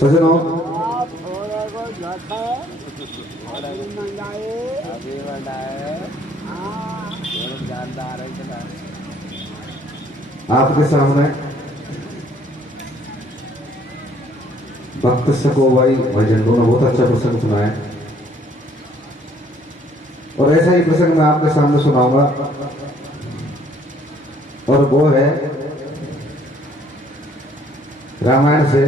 सजनों, आपके सामने भक्त सकोबाई भजन दोनों बहुत अच्छा प्रसंग सुनाया और ऐसा ही प्रसंग मैं आपके सामने सुनाऊंगा और वो है रामायण से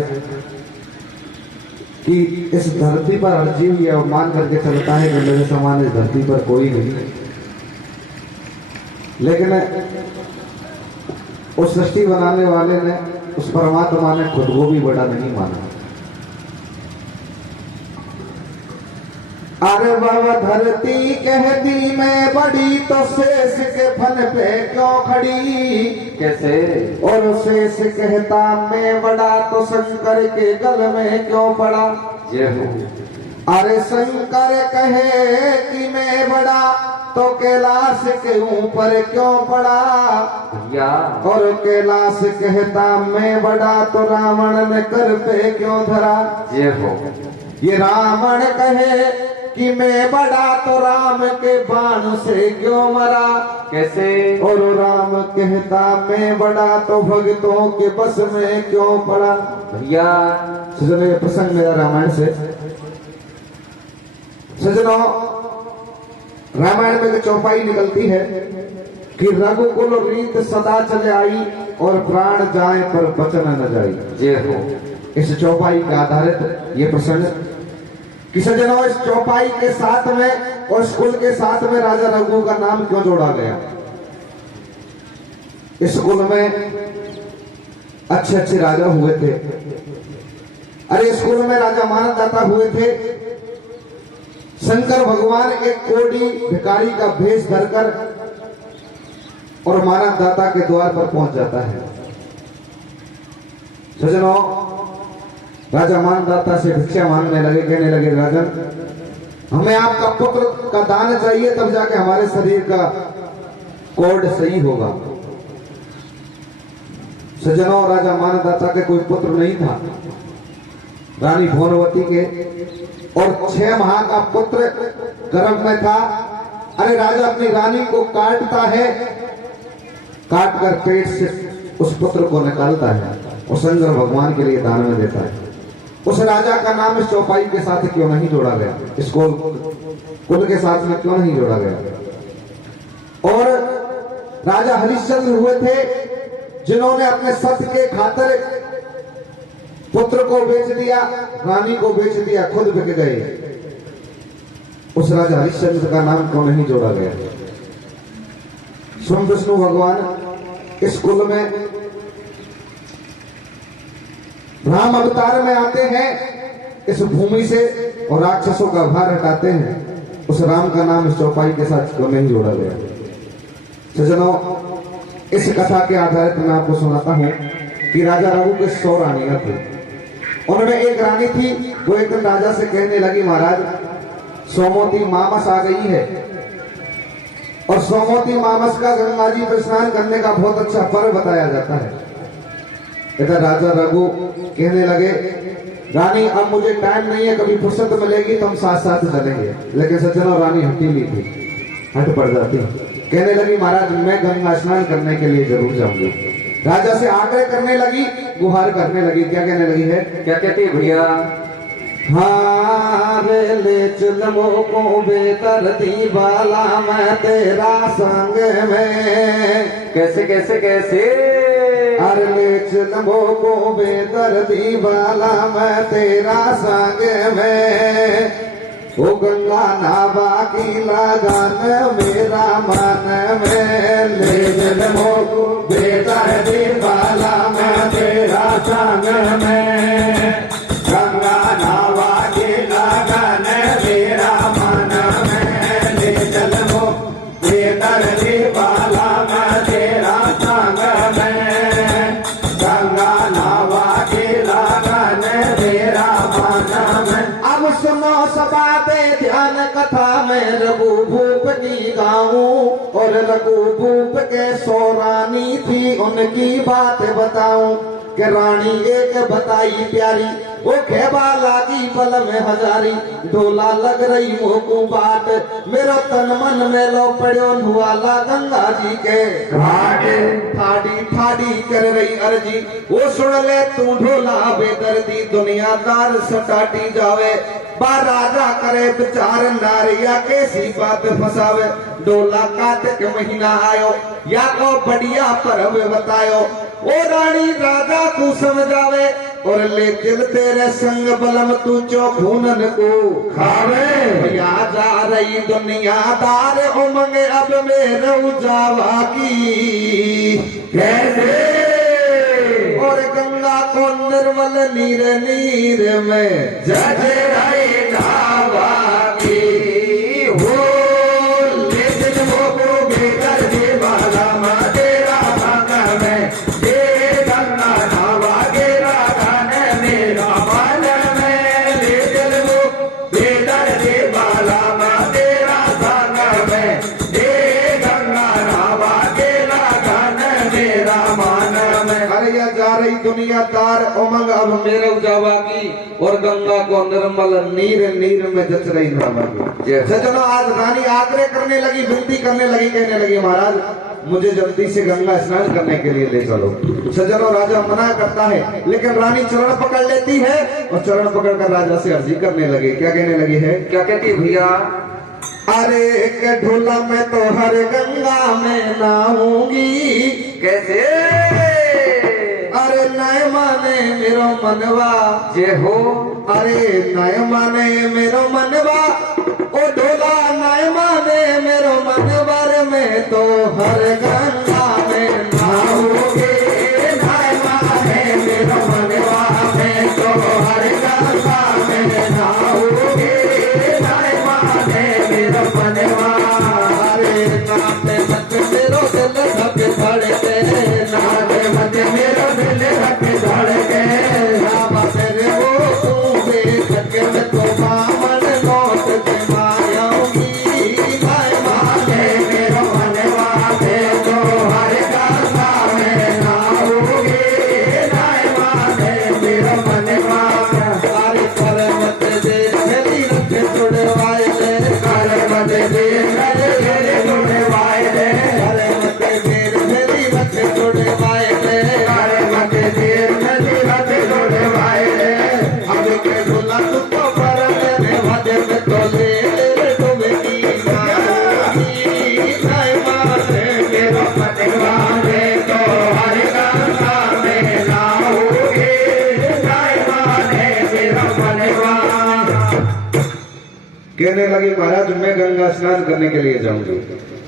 कि इस धरती पर हर जीव ये अवमान करके चलता है कि मेरे समान इस धरती पर कोई नहीं, लेकिन उस सृष्टि बनाने वाले ने, उस परमात्मा ने खुद को भी बड़ा नहीं माना। अरे बाबा धरती कहती मैं बड़ी तो शेष के फन पे क्यों खड़ी, कैसे? और शेष कहता मैं बड़ा तो शंकर के गल में क्यों पड़ा। अरे शंकर कहे कि मैं बड़ा तो कैलाश के ऊपर क्यों पड़ा, और कैलाश कहता मैं बड़ा तो रावण ने कर पे क्यों धरा। ये रावण कहे कि मैं बड़ा तो राम के बाण से क्यों मरा, कैसे? और राम कहता मैं बड़ा तो भक्तों के बस में क्यों पड़ा। भैया सजनों, ये प्रसंग मेरा रामायण से। सजनों, रामायण में जो चौपाई निकलती है कि रघुकुल रीत सदा चले आई और प्राण जाए पर बचन न जाए। इस चौपाई के आधारित ये प्रसंग कि सजनों, इस चौपाई के साथ में और स्कूल के साथ में राजा रघु का नाम क्यों जोड़ा गया। इस स्कूल में अच्छे अच्छे राजा हुए थे। अरे स्कूल में राजा मानदाता हुए थे। शंकर भगवान एक कोड़ी भिखारी का भेष धरकर और मानदाता के द्वार पर पहुंच जाता है। सजनों, राजा मानदाता से भिक्षा मांगने लगे, कहने लगे राजन हमें आपका पुत्र का दान चाहिए, तब जाके हमारे शरीर का कोड सही होगा। सजनों, राजा मानदाता के कोई पुत्र नहीं था। रानी भुवनवती के और 6 माह का पुत्र गर्भ में था। अरे राजा अपनी रानी को काटता है, काट कर पेट से उस पुत्र को निकालता है और शंकर भगवान के लिए दान में देता है। उस राजा का नाम इस चौपाई के साथ क्यों नहीं जोड़ा गया, इसको कुल के साथ में क्यों नहीं जोड़ा गया। और राजा हरिश्चंद्र हुए थे जिन्होंने अपने सत्य के खातिर पुत्र को बेच दिया, रानी को बेच दिया, खुद बिक गए। उस राजा हरिश्चंद्र का नाम क्यों नहीं जोड़ा गया। स्वयं विष्णु भगवान इस कुल में राम अवतार में आते हैं इस भूमि से और राक्षसों का भार हटाते हैं। उस राम का नाम इस चौपाई के साथ क्यों नहीं जोड़ा गया। सजनों, इस कथा के आधारित मैं आपको सुनाता हूं कि राजा रघु के 100 रानियां थी। उनमें एक रानी थी, वो एक दिन राजा से कहने लगी महाराज सोमवती मामस आ गई है और सोमवती मामस का गंगा जी पर स्नान करने का बहुत अच्छा पर्व बताया जाता है। इधर राजा रघु कहने लगे रानी अब मुझे टाइम नहीं है, कभी फुर्सत मिलेगी तो हम साथ साथ चलेंगे। लेकिन सज्जनों, रानी हटीली थी, हट पड़ जाती, कहने लगी महाराज मैं गंगा स्नान करने के लिए जरूर जाऊंगी। राजा से आग्रह करने लगी, गुहार करने लगी। क्या कहने लगी है, क्या कहती है भैया, हाँ रे ले चल मोको बेदर्दी वाला मैं तेरा संग में। कैसे कैसे कैसे, अरे ले चल मोको बेदर्दी वाला मैं तेरा संग में। ओ गंगा नावा की लगन मेरा मन में, ले चल मोको बेदर्दी वाला मैं तेरा संग में। गंगा नावा की लगन मेरा मन में, ले चल मोको बेदर्दी वाला मैं तेरा संग में। गंगा नावा की लगन मेरा मन में। अब सुनो सबाते ध्यान कथा में रघु भूप रूप की गाऊं और रघुभूप के 100 रानी थी उनकी बात बताऊं कि रानी एक बताई प्यारी वो खेबा लागी पल में हजारी ढोला लग रही मोकू बात मेरा तन मन में लो पड़ो नुआला गंगा जी के घाट ठाडी ठाडी कर रही अर्जी वो सुन ले तू ढोला बेदर्दी दुनियादार सटाटी जावे बा राजा करे विचार नारिया कैसी बात फसावे डोला कार्तिक महीना आयो या को बढ़िया पर्व बतायो ओ रानी राजा को समझावे और ले दिल तेरे संग बलम तू चौखूनन को खावे या जा रही दुनियादार उमंग अब मेरे जावा की कैसे और गंगा को निर्मल नीर नीर में जज रही जावा की हो ले दिल वो को बेकर दे वाला तेरा भाग में दुनियादार उमंग अब मेरे उजावा की और गंगा को निर्मल नीर नीर में जच रही की सजनो आज रानी आग्रह करने लगी विनती करने लगी कहने लगी महाराज मुझे जल्दी से गंगा स्नान करने के लिए ले चलो सजनो राजा मना करता है लेकिन रानी चरण पकड़ लेती है और चरण पकड़कर राजा से अर्जी करने लगी क्या कहने लगी है क्या कहती है भैया अरे के ढोला में तो हर गंगा में नहाऊंगी कैसे अरे नय माने मेरो मनवा जे हो अरे नय माने मेरो मनवा ओ ढोला नय माने मेरो मनवा रे मैं तो हर गंगा में नहाऊंगी नय माने मेरो मनवा मैं तो हर गंगा में नहाऊंगी नय माने मेरो मनवा अरे नाते मत मेरो दिल धक धड़के नाते मत मेरो दिल धक धड़के रामा तेरे वो सूबे धके में तो बामन नोट के मायाऊंगी भाई माने मेरो मनवा मैं तो हर गंगा में नहाऊंगी नाय माने मेरो मनवा सारी कर मत दे मेरी रख छुड़वाए ले कर मत दे मेरी छुड़वाए ले कर मत दे मेरी रख छुड़वाए ले कर मत दे मेरी रख छुड़वाए ले अब के ढोला तुझको पर मेरे वादे में तो ले डूबेगी नाय माने मेरो मनवा मैं तो हर गंगा में नहाऊंगी नाय माने मेरो मनवा कहने लगी महाराज मैं गंगा स्नान करने के लिए जाऊंगी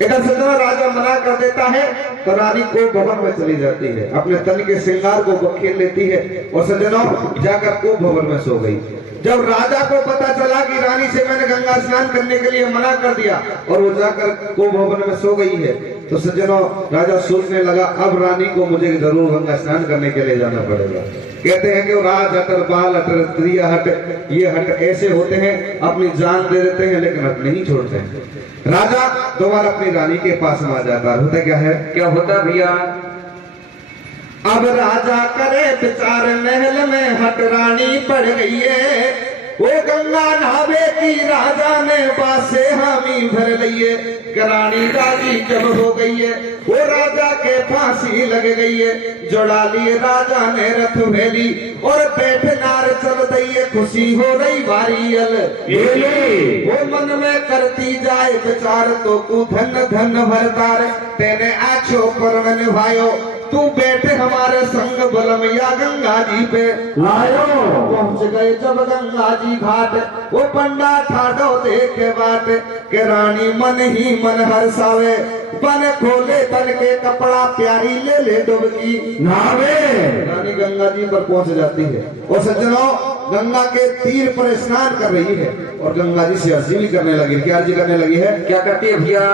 इधर सजना राजा मना कर देता है तो रानी को भवन में चली जाती है अपने तन के श्रृंगार को बखेर लेती है और सजनों जाकर को भवन में सो गई जब राजा को पता चला कि रानी से मैंने गंगा स्नान करने के लिए मना कर दिया और वो जाकर को भवन में सो गई है तो सज्जनों राजा सोचने लगा अब रानी को मुझे जरूर गंगा स्नान करने के लिए जाना पड़ेगा कहते हैं कि वो राज हटर बाल हटर त्रिया हट ये हट ऐसे होते हैं अपनी जान दे देते हैं लेकिन हट नहीं छोड़ते हैं राजा दोबारा अपनी रानी के पास में आ जाता है होता क्या है क्या होता भैया अब राजा करे विचार महल में हट रानी पड़ गई है वो गंगा नहावे की राजा ने बासे हामी भर लिए रानी राजी जब हो गई है वो राजा के फांसी लग गई है जोड़ा लिए राजा ने रथ भेली और बैठ नार चल दई है खुशी हो रही वारियल वो मन में करती जाए विचार तो तू धन धन भरतार तेने आछो पर्ण निभायो तू बैठे हमारे संग बलमैया गंगा जी पे लायो पहुंच गए जब गंगा जी घाट वो पंडा ठाडो देखे बाट के रानी मन ही मन हर्षावे बन खोले तन के कपड़ा प्यारी ले ले डुबकी नहावे रानी गंगा जी पर पहुंच जाती है और सज्जनों गंगा के तीर पर स्नान कर रही है और गंगा जी से अर्जी भी करने लगी क्या अर्जी करने लगी है क्या करती है भैया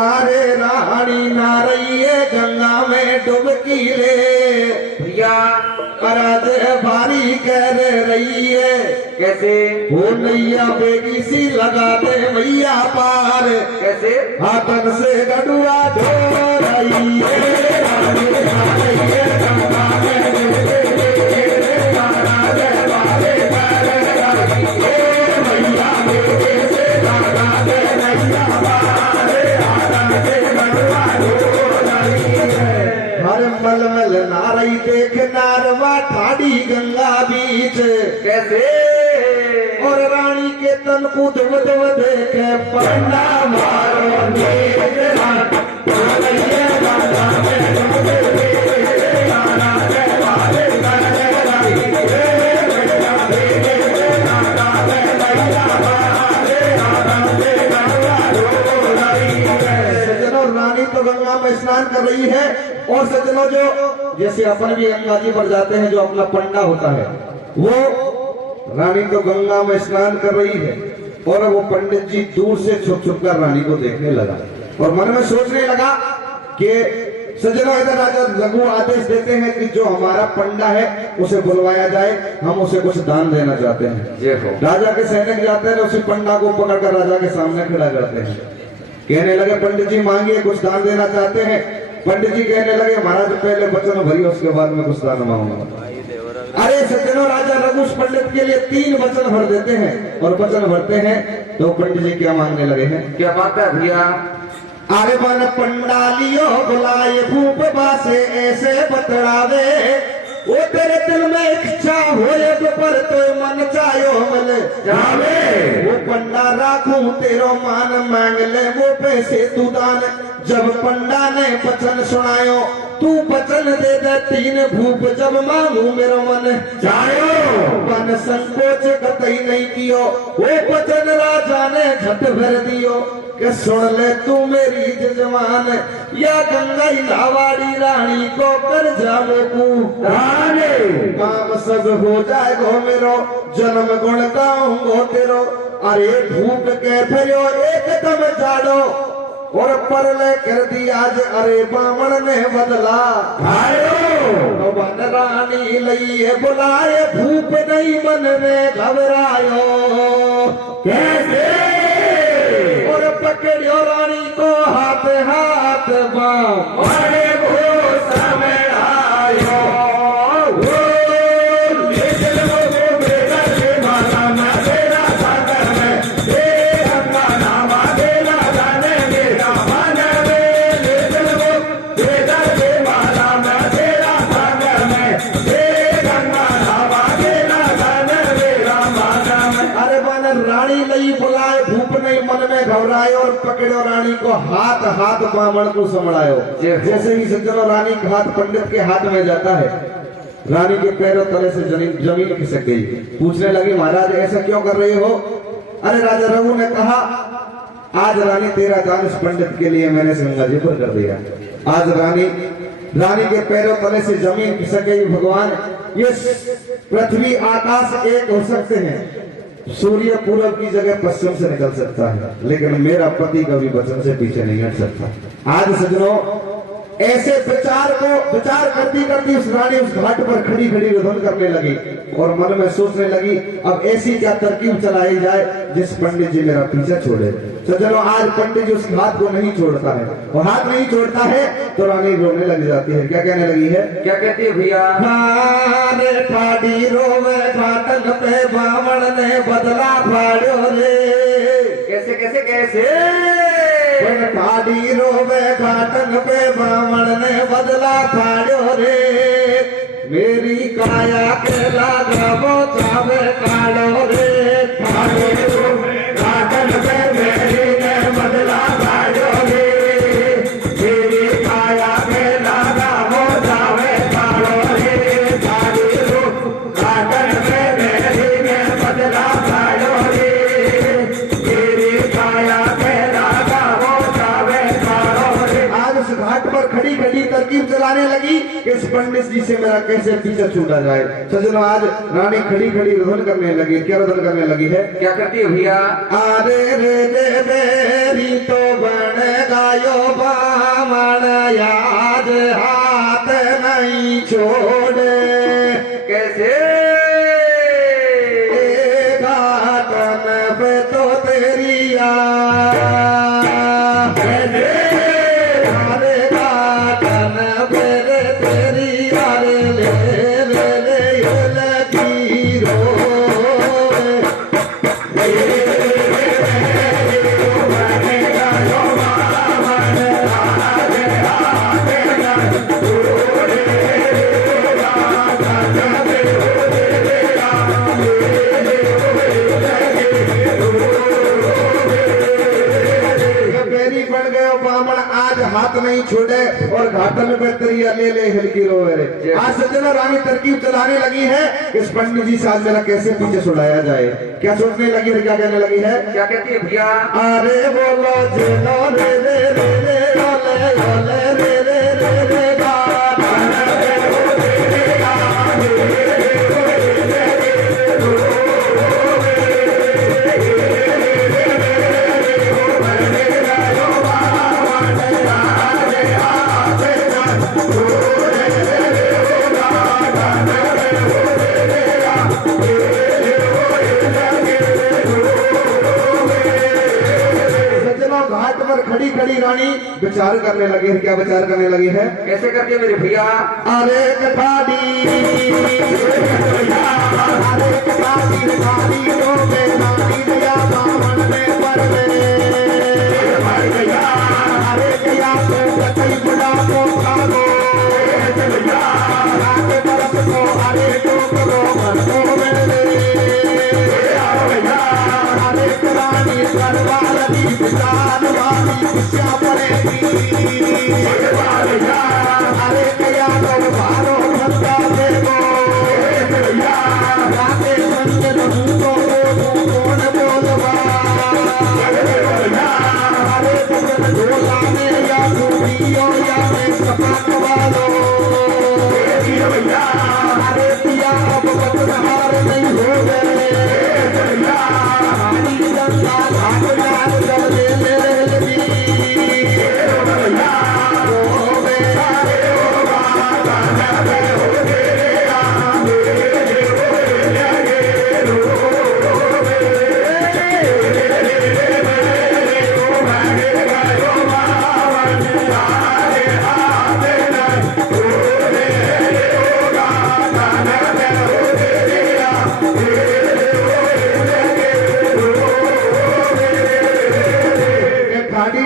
अरे रानी ना रही है गंगा में डुबकी ले भैया कराज भारी कह रही है, कैसे? वो नैया बेगी सी लगा दे मैया पार, कैसे? हाथन से गडुआ धो रही हर मलमल नारई देख नारवा ठाड़ी गंगा बीच, कैसे? और रानी के तन को धव धव देखे पंडा मारो सज्जनों, रानी तो गंगा में स्नान कर रही है, और सज्जनों जो जैसे अपन भी गंगा जी पर जाते हैं, जो अपना पंडा होता है, वो रानी तो गंगा में स्नान कर रही है, और वो पंडित जी दूर से छुप छुप कर रानी को देखने लगा, और मन में सोचने लगा कि सज्जनों, इधर राजा रघु आदेश देते हैं कि जो हमारा पंडा है उसे बुलवाया जाए, हम उसे कुछ दान देना चाहते हैं। राजा के सैनिक जाते हैं, उसी पंडा को पकड़कर राजा के सामने खड़ा करते हैं। कहने लगे, पंडित जी मांगिए, कुछ दान देना चाहते हैं। पंडित जी कहने लगे, महाराज पहले वचन भरिए, उसके बाद में कुछ दान मांगूंगा। अरे सज्जनों, राजा रघु उस पंडित के लिए 3 वचन भर देते हैं, और वचन भरते हैं तो पंडित जी क्या मांगने लगे हैं? क्या बात है भैया? अरे मन पंडालियो बुलाए भूप बासे ऐसे बतलावे, वो तेरे दिल में इच्छा होए पर तो मन चाहो मिल जावे, वो पंडा राखूं तेरो मान मांग ले वो पैसे तू दान। जब पंडा ने वचन सुनायो, तू वचन दे दे 3 भूप जब मांगू मेरो मन जायो, मन संकोच कतई नहीं कियो, वो वचन राजा ने झट भर दियो, कि सुन ले तू मेरी जजमान, या गंगा लावाड़ी रानी को कर जावे पुराने, काम सब हो जाएगो मेरो, जन्म गुण गाऊंगो तेरो। अरे भूप के फिर एकदम जाड़ो, और परले कर दी आज, अरे बामण ने बदला आयो, वन रानी लइए बुलाए, भूप नहीं मन में घबरायो, कैसे? और पकड़ियो रानी को हाथ हाथ बाम, अरे भूसा में आयो, रानी लई बुलाए, भूप नहीं मन में घबरायो, और पकड़ो रानी को हाथ हाथ बामण को संभलायो। जैसे ही सज्जनों रानी का हाथ पंडित के हाथ में जाता है, रानी के पैरों तले से जमीन खिसक गई। पूछने लगी, महाराज ऐसा क्यों कर रहे हो? अरे राजा रघु ने कहा, आज रानी तेरा दान इस पंडित के लिए मैंने गंगा जी पर कर दिया। आज रानी के पैरों तले से जमीन खिसक गई। भगवान, ये पृथ्वी आकाश एक हो सकते हैं, सूर्य पूरब की जगह पश्चिम से निकल सकता है, लेकिन मेरा पति कभी वचन से पीछे नहीं हट सकता। आज सज्जनों, ऐसे विचार करती करती उस रानी उस घाट पर खड़ी खड़ी रुदन करने लगी, और मन में सोचने लगी, अब ऐसी क्या तरकीब चलाई जाए जिस पंडित जी मेरा पीछा छोड़े। सज्जनों, आज पंडित जी उस हाथ को नहीं छोड़ता है, और हाथ नहीं छोड़ता है तो रानी रोने लग जाती है। क्या कहने लगी है? क्या कहती है भैया? ठाड़ी रोवे घाटन पे बामण ने बदला फाड़ो रे, कैसे कैसे कैसे? ठाड़ी रोवे घाटन पे बामण ने बदला फाड़ो रे, मेरी काया के लागा वो चावे काड़ो रे, ठाड़ी रोवे घाटन पे मेरी ने बदला फाड़ो रे, मेरी काया के लागा वो चावे काड़ो रे, ठाड़ी रोवे घाटन पे मेरी ने बदला फाड़ो रे, मेरी काया के लागा वो चावे काड़ो रे। आज उस घाट पर खड़ी खड़ी तरकीब चलाने लगी कि इस पंडित जी से मेरा कैसे पीछा छूटा जाए। सज्जनों, आज रानी खड़ी खड़ी रुदन करने लगी। क्या रुदन करने लगी है? क्या करती है भैया? अरे रे दे बेरी तो बन गायो बामण, आज हाथ नहीं छोड़े, ले ले हल्की रोवे रे। आज सज्जनों रानी तरकीब चलाने लगी है इस पंडित जी से आज मेरा कैसे पीछे छुड़ाया जाए। क्या सोचने लगी है, क्या कहने लगी है, क्या कहती है भैया? अरे बोलो जेनो रे रे रे रे ओले ओले रे रे रे रे गा खड़ी खड़ी रानी विचार करने लगी है। क्या विचार करने लगी है, कैसे करती है मेरे भैया? अरे कठाड़ी तो बेनानी दिया बामन में परवे अरे गया तो कतई बुढ़ा को खागो रात बरस को अरे टोकरो मन को मिले अरे रानी करवाल दी विचार क्या पड़ेगी अरे कया तो भारो भत्ता देगो राते मंदिर को कौन बोलवा अरे बचन ढोला में या गोलियों या में सपाट वालो अरे पिया अब बचन हार नहीं हो गए गंगा घाट लाल जल ले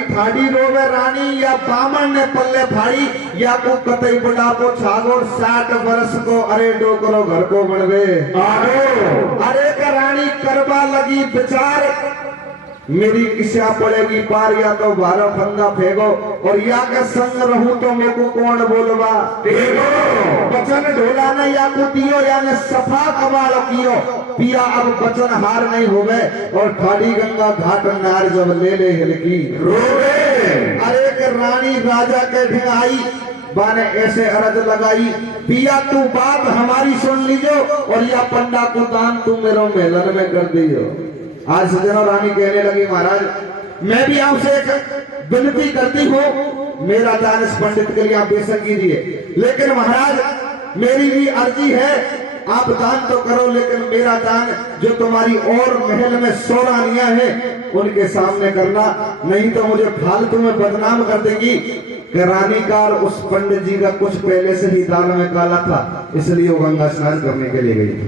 ठाडी रोवे रानी या बामन ने पल्ले फाड़ी या को कतई बुढ़ा को छागो 60 वर्ष को अरे डोकरो घर को बनवे अरे का रानी करवा लगी विचार मेरी किस्सा पड़ेगी पार या तो 12 फंदा फेंको और या के संग रहूं तो मेरे को कौन बोलवा बचन ढोला ने या को दियो या ने सफा कमाल कियो पिया अब बचन हार नहीं होवे और ठाडी गंगा घाट नार जब ले ले हिलकी रोवे अरे के रानी राजा के ढिंगाई बाने ऐसे अरज लगाई पिया तू बात हमारी सुन लीजो और या पंडा को दान तू मेरे मेलन में कर दियो। आज सज्जनों रानी कहने लगी महाराज मैं भी आपसे एक विनती करती हूँ मेरा दान इस पंडित के लिए आप बेशक कीजिए लेकिन महाराज मेरी भी अर्जी है आप दान तो करो लेकिन मेरा दान जो तुम्हारी और महल में 100 रानियां हैं उनके सामने करना नहीं तो मुझे फालतू में बदनाम कर देगी कि रानी का उस पंडित जी का कुछ पहले से ही दान में काला था इसलिए वो गंगा स्नान करने के लिए गई थी।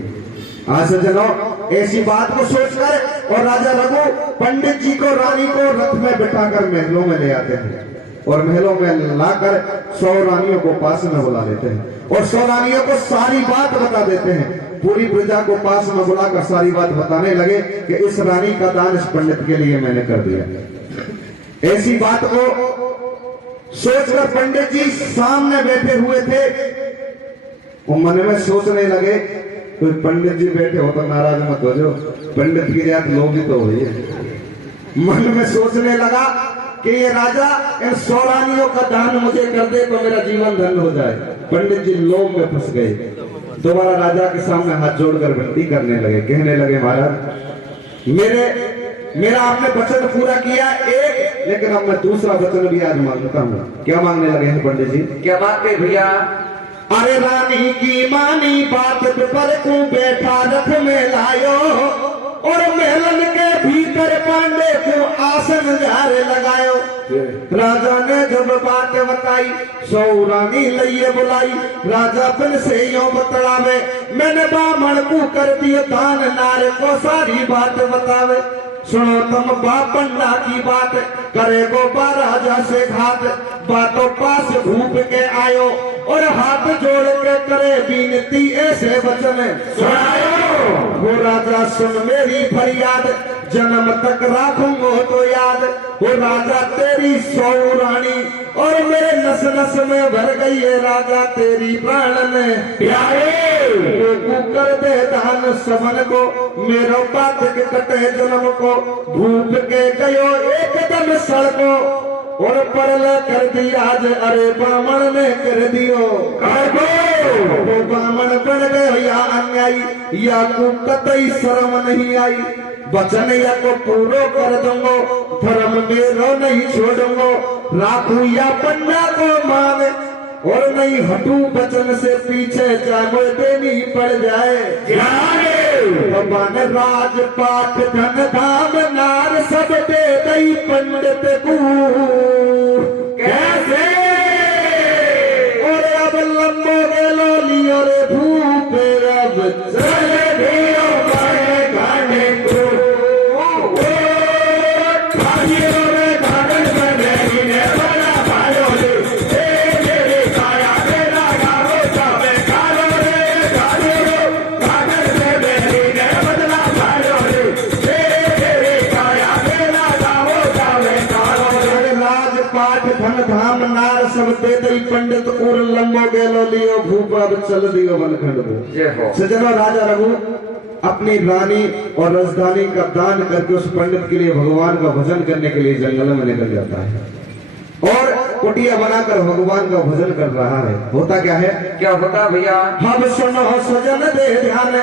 आज सज्जनों ऐसी बात को सोचकर और राजा रघु पंडित जी को रानी को रथ में बिठाकर महलों में ले आते हैं और महलों में लाकर 100 रानियों को पास में बुला लेते हैं और 100 रानियों को सारी बात बता देते हैं। पूरी प्रजा को पास में बुलाकर सारी बात बताने लगे कि इस रानी का दान इस पंडित के लिए मैंने कर दिया। ऐसी बात को सोचकर पंडित जी सामने बैठे हुए थे वो मन में सोचने लगे कोई पंडित जी बैठे हो तो नाराज मत हो जो पंडित की जात लोभी तो हुई है। मन में सोचने लगा कि ये राजा इन 100 रानियों का दान मुझे कर दे तो मेरा जीवन धन्य हो जाए। पंडित जी लोभ में फंस गए। दोबारा राजा के सामने हाथ जोड़कर विनती करने लगे कहने लगे महाराज मेरा आपने वचन पूरा किया एक लेकिन अब मैं दूसरा वचन भी आज मांगता हूँ। क्या मांगने लगे हैं पंडित जी? क्या बात है भैया? अरे रानी की मानी बात पर को बैठा रथ में लायो और महलन के भीतर पांडे को आसन झारे लगायो। राजा ने जब बात बताई 100 रानी लइए बुलाई राजा फिर से यो बतलावे मैंने बामण को कर दियो दान नारे को सारी बात बतावे। सुनो तुम बापन्ना की बात करे गो राजा से घात बातों पास भूप के आयो और हाथ जोड़ के करे विनती ऐसे वचन सुनायो। वो राजा सुन मेरी फरियाद जन्म तक राखूंगो तो याद वो राजा तेरी सौ रानी, और मेरे नस नस में भर गई है राजा तेरी प्राण में प्यारे। वो कर दे दान सबन को, मेरो बात के कटे जन्म को, धूप के गयो एकदम सड़को, और परल कर दी आज अरे बामण ने कर दियो कागो। वो बामण बन गयो या अन्यायी, या को कतई शर्म नहीं आई, वचन या को पूरो कर दूंगो, धर्म मेरो नहीं छोड़ूंगो, राखू या पन्ना को मांगे, और नहीं हटू वचन से पीछे, चाहे देनी पड़ जाए भगवान। राजपाट धन धाम नार सब दे दई पंडित को कैसे, और अब लंबो गेलो लियो रे भूप, अब चले दियो बड़े गाने को, धाम नार सब दे दई पंडित, उर लंबो गेलो लियो भूप, अब चल दियो वनखंड को। सजनो राजा रघु अपनी रानी और राजधानी का दान करके उस पंडित के लिए भगवान का भजन करने के लिए जंगल में निकल जाता है, और कुटिया बनाकर भगवान का भजन कर रहा है। होता क्या है, क्या होता भैया? हम सुनो सजन दे ध्यान,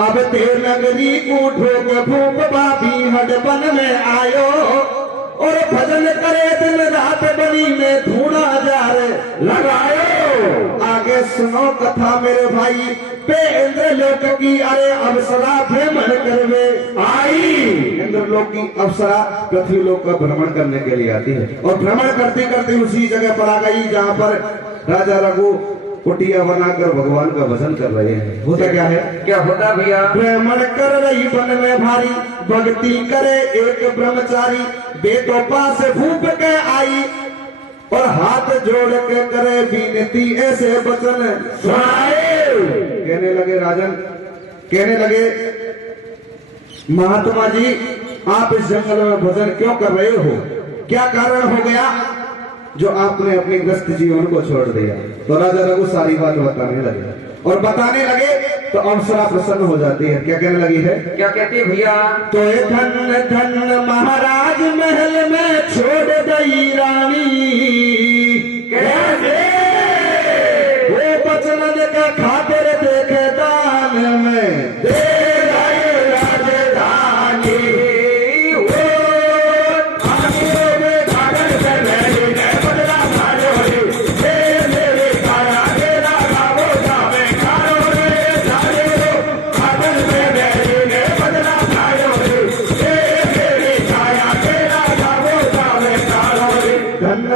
अब ते नगरी को ठोक भूप बाबी हडपन में आयो, और भजन करे दिन रात बनी में धूना जार लगायो। आगे सुनो कथा मेरे भाई, पे इंद्र लोक की अरे अप्सरा भ्रमण करवे आई। इंद्र लोक की अप्सरा पृथ्वी लोक का भ्रमण करने के लिए आती है, और भ्रमण करते करते उसी जगह पर आ गई जहाँ पर राजा रघु कुटिया बनाकर भगवान का भजन कर रहे हैं। होता क्या है, क्या होता भैया? भ्रमण कर रही वन में भारी, भक्ति करे एक ब्रह्मचारी, बेटो पास भूप के आई, और हाथ जोड़ के करे विनती ऐसे वचन सुनाए। कहने लगे राजन, कहने लगे महात्मा जी आप इस जंगल में भजन क्यों कर रहे हो, क्या कारण हो गया जो आपने अपने ग्रस्त जीवन को छोड़ दिया। तो राजा रघु सारी बात बताने लगे, और बताने लगे तो अप्सरा प्रसन्न हो जाती है। क्या कहने लगी है, क्या कहती है भैया? तो ये धन धन महाराज महल में छोड़ गई रानी, कैसे वो बचन का खातिर देखे दान में दे गए राजधानी।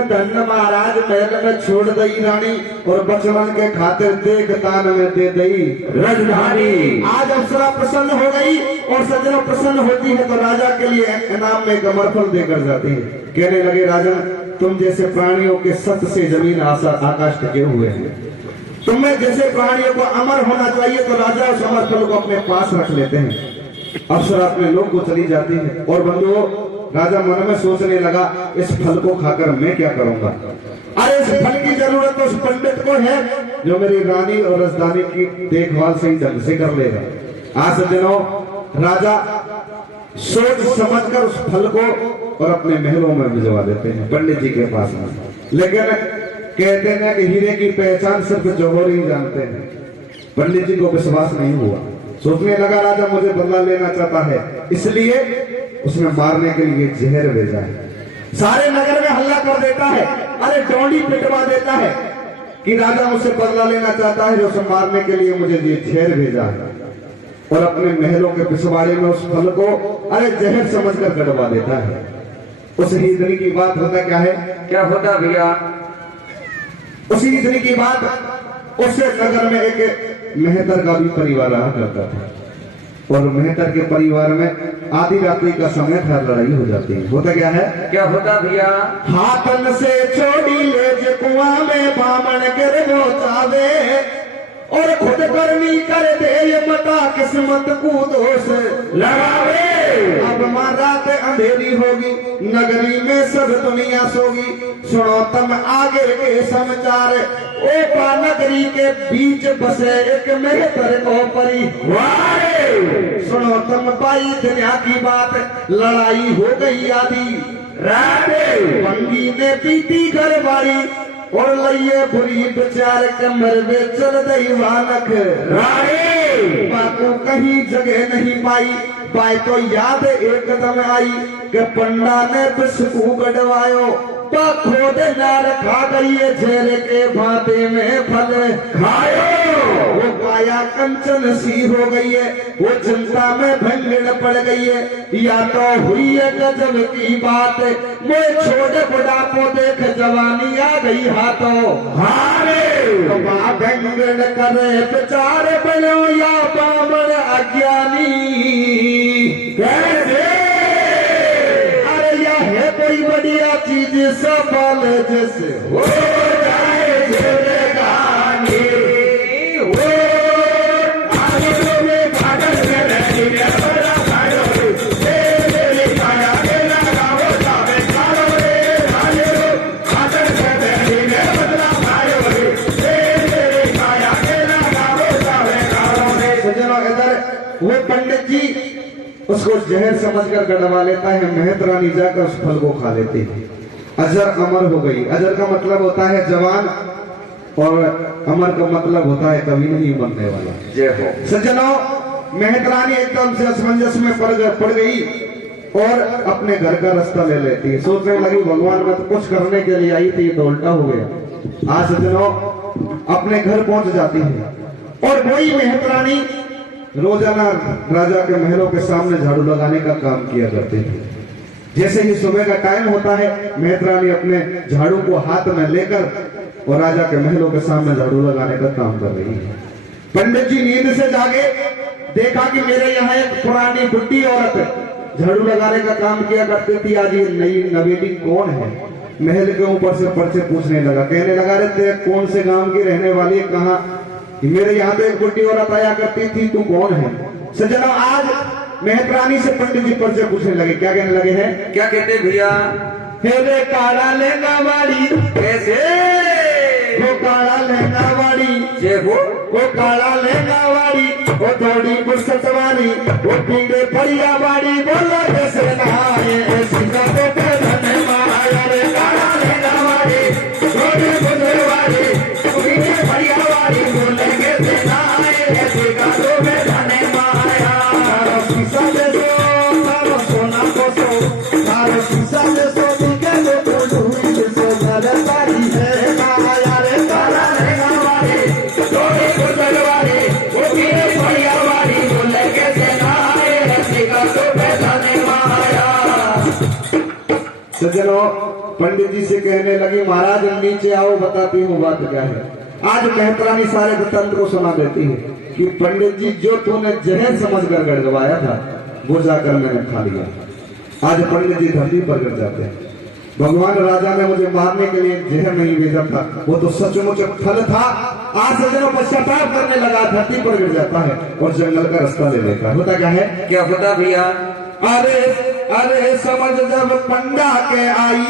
धन महाराज महल में छोड़ दई रानी, और बचवन के खातिर देख तान में दे दई राजधानी। आज अप्सरा प्रसन्न हो गई, और सजना प्रसन्न होती है तो राजा के लिए इनाम में कमरफल देकर जाती है। कहने लगे राजन, तुम जैसे प्राणियों के सत्य से जमीन आकाश टिके हुए हैं, तुम्हें जैसे प्राणियों को अमर होना चाहिए, तो राजा उस अमरफल को अपने पास रख लेते हैं। अप्सरा अपने लोग को चली जाती है, और बंधुओं राजा मन में सोचने लगा इस फल को खाकर मैं क्या करूंगा। अरे इस फल की जरूरत तो उस पंडित को है जो मेरी रानी और राजधानी की देखभाल सही ढंग से कर लेगा। आज दिनों राजा सोच समझकर उस फल को और अपने महलों में भिजवा देते हैं पंडित जी के पास में। लेकिन कहते हैं कि हीरे की पहचान सिर्फ जौहर ही जानते हैं। पंडित जी को विश्वास नहीं हुआ, सोचने लगा राजा मुझे बदला लेना चाहता है, इसलिए उसने मारने के लिए जहर भेजा है। सारे नगर में हल्ला कर देता है, अरे डोंडी पिटवा देता है कि राजा मुझसे बदला लेना चाहता है, जो उसे मारने के लिए मुझे ये जहर भेजा है, और अपने महलों के पिछवाड़े में उस फल को अरे जहर समझकर गड़वा देता है। उस हिजरी की बात होता क्या है, क्या होता भैया? उसी हिजरी की बात उस नगर में एक मेहतर का भी परिवार रहा करता था, और मेहतर के परिवार में आधी रात्रि का समय था लड़ाई हो जाती है। होता क्या है, क्या होता भैया? हाथन से छोड़ी ले जे कुआं में बामण गिर वो चावे, और खुद करनी कर दे ये मता किस्मत को दोष लगावे। अब माँ रात अंधेरी होगी नगरी में सब दुनिया सोगी, सुनो तुम आगे के समाचार। ओपा नगरी के बीच बसे एक मेहतर को परिवार, सुनो तुम भाई दुनिया की बात, लड़ाई हो गई आधी रात। बंगी ने पीटी घर वाली और लइये बुरी बेचार कमर में चल दई वानक रानी। बातों कहीं जगह नहीं पाई, बाई तो याद एकदम आई कि पंडा ने बिस्कू गड़वायो, खोद नार खा गई है झेर के भाते में फल खायो। वो काया कंचन सी हो गई है, वो चिंता में भंगड़ पड़ गई है, या तो हुई है गजब की बात, मैं छोड़ बुढ़ापो देख जवानी आ गई हाथों हारे। भंगड़ करे बेचारे बनो या बामन अज्ञानी, कैसे कोई बढ़िया चीज सफल जैसे हो जाए जिंदगानी, वो आगे में कागज में नहीं बड़ा खायो तेरे काया के लगा वो जावे कारो रे भाइयो, कागज में नहीं बड़ा खायो तेरे काया के लगा वो जावे कारो रे। सज्जनों इधर वो पंडित जी उसको जहर समझकर गड़वा लेता है, मेहत रानी जाकर उस फल को खा लेती है। अजर अमर हो गई। अजर का मतलब होता है जवान और अमर का मतलब होता है कभी नहीं मरने वाला। जय हो। सज्जनों मेहत रानी एकदम से असमंजस में पड़ गई और अपने घर का रास्ता ले लेती है। सोचने लगी भगवान मैं तो कुछ करने के लिए आई थी, तो उल्टा हो गया। आज सज्जनों अपने घर पहुंच जाती है और वही मेहत रानी रोजाना राजा के महलों के सामने झाड़ू लगाने का काम किया करते थे। जैसे ही सुबह का टाइम होता है, मेहत रानी अपने झाड़ू को हाथ में लेकर और राजा के महलों के सामने झाड़ू लगाने का काम कर रही है। पंडित जी नींद से जागे, देखा कि मेरे यहाँ एक पुरानी बुढ़ी औरत झाड़ू लगाने का काम किया करती थी, आज ये नई नवेली कौन है। महल के ऊपर से पर्चे पूछने लगा, कहने लगा रे कौन से गांव की रहने वाली, कहाँ मेरे यहाँ तो एक बुढ़ी औरत आया करती थी, तू कौन है। सज्जनों आज मेहत रानी से पंडित जी पर्चे पूछने लगे। क्या कहने लगे हैं, क्या कहते भैया, हेरे काला लहंगा वाली, कैसे वो काला लहंगा वाली, जय हो। वो काला लहंगा वाली, वो थोड़ी फुर्सत वाली, वो पीड़े फरिया वाली, बोला कैसे नहाए ऐसी का तो धन माया रे। काला लहंगा वाली, थोड़ी फुर्सत वाली, पीड़े फरिया वाली, बोले कैसे नहाए ऐसी का तो धन माया। सारा शीशा दे दो, सारा सोना को सो, सारा शीशा दे सो, दिखे दो तो ढूंढ सो घर सारी है माया रे। काला लहंगा वाली, थोड़ी फुर्सत वाली, वो पीड़े फरिया वाली, बोले कैसे नहाए ऐसी का तो धन माया। सज्जनों पंडित जी से कहने लगी, महाराज नीचे आओ बताती हूँ बात क्या है। आज मेहत रानी सारे वृत्तांत को सुना देती है कि पंडित जी जो तूने जहर समझकर गड़गड़ाया था वो जाकर मैंने खा लिया। आज पंडित जी धरती पर गिर जाते हैं। भगवान राजा ने मुझे मारने के लिए जहर नहीं भेजा था, वो तो सचमुच फल था। आज सज्जनों पश्चाताप करने लगा, धरती पर गिर जाता है और जंगल का रास्ता ले लेता है। होता क्या है, क्या होता भैया, अरे अरे समझ जब पंडा के आई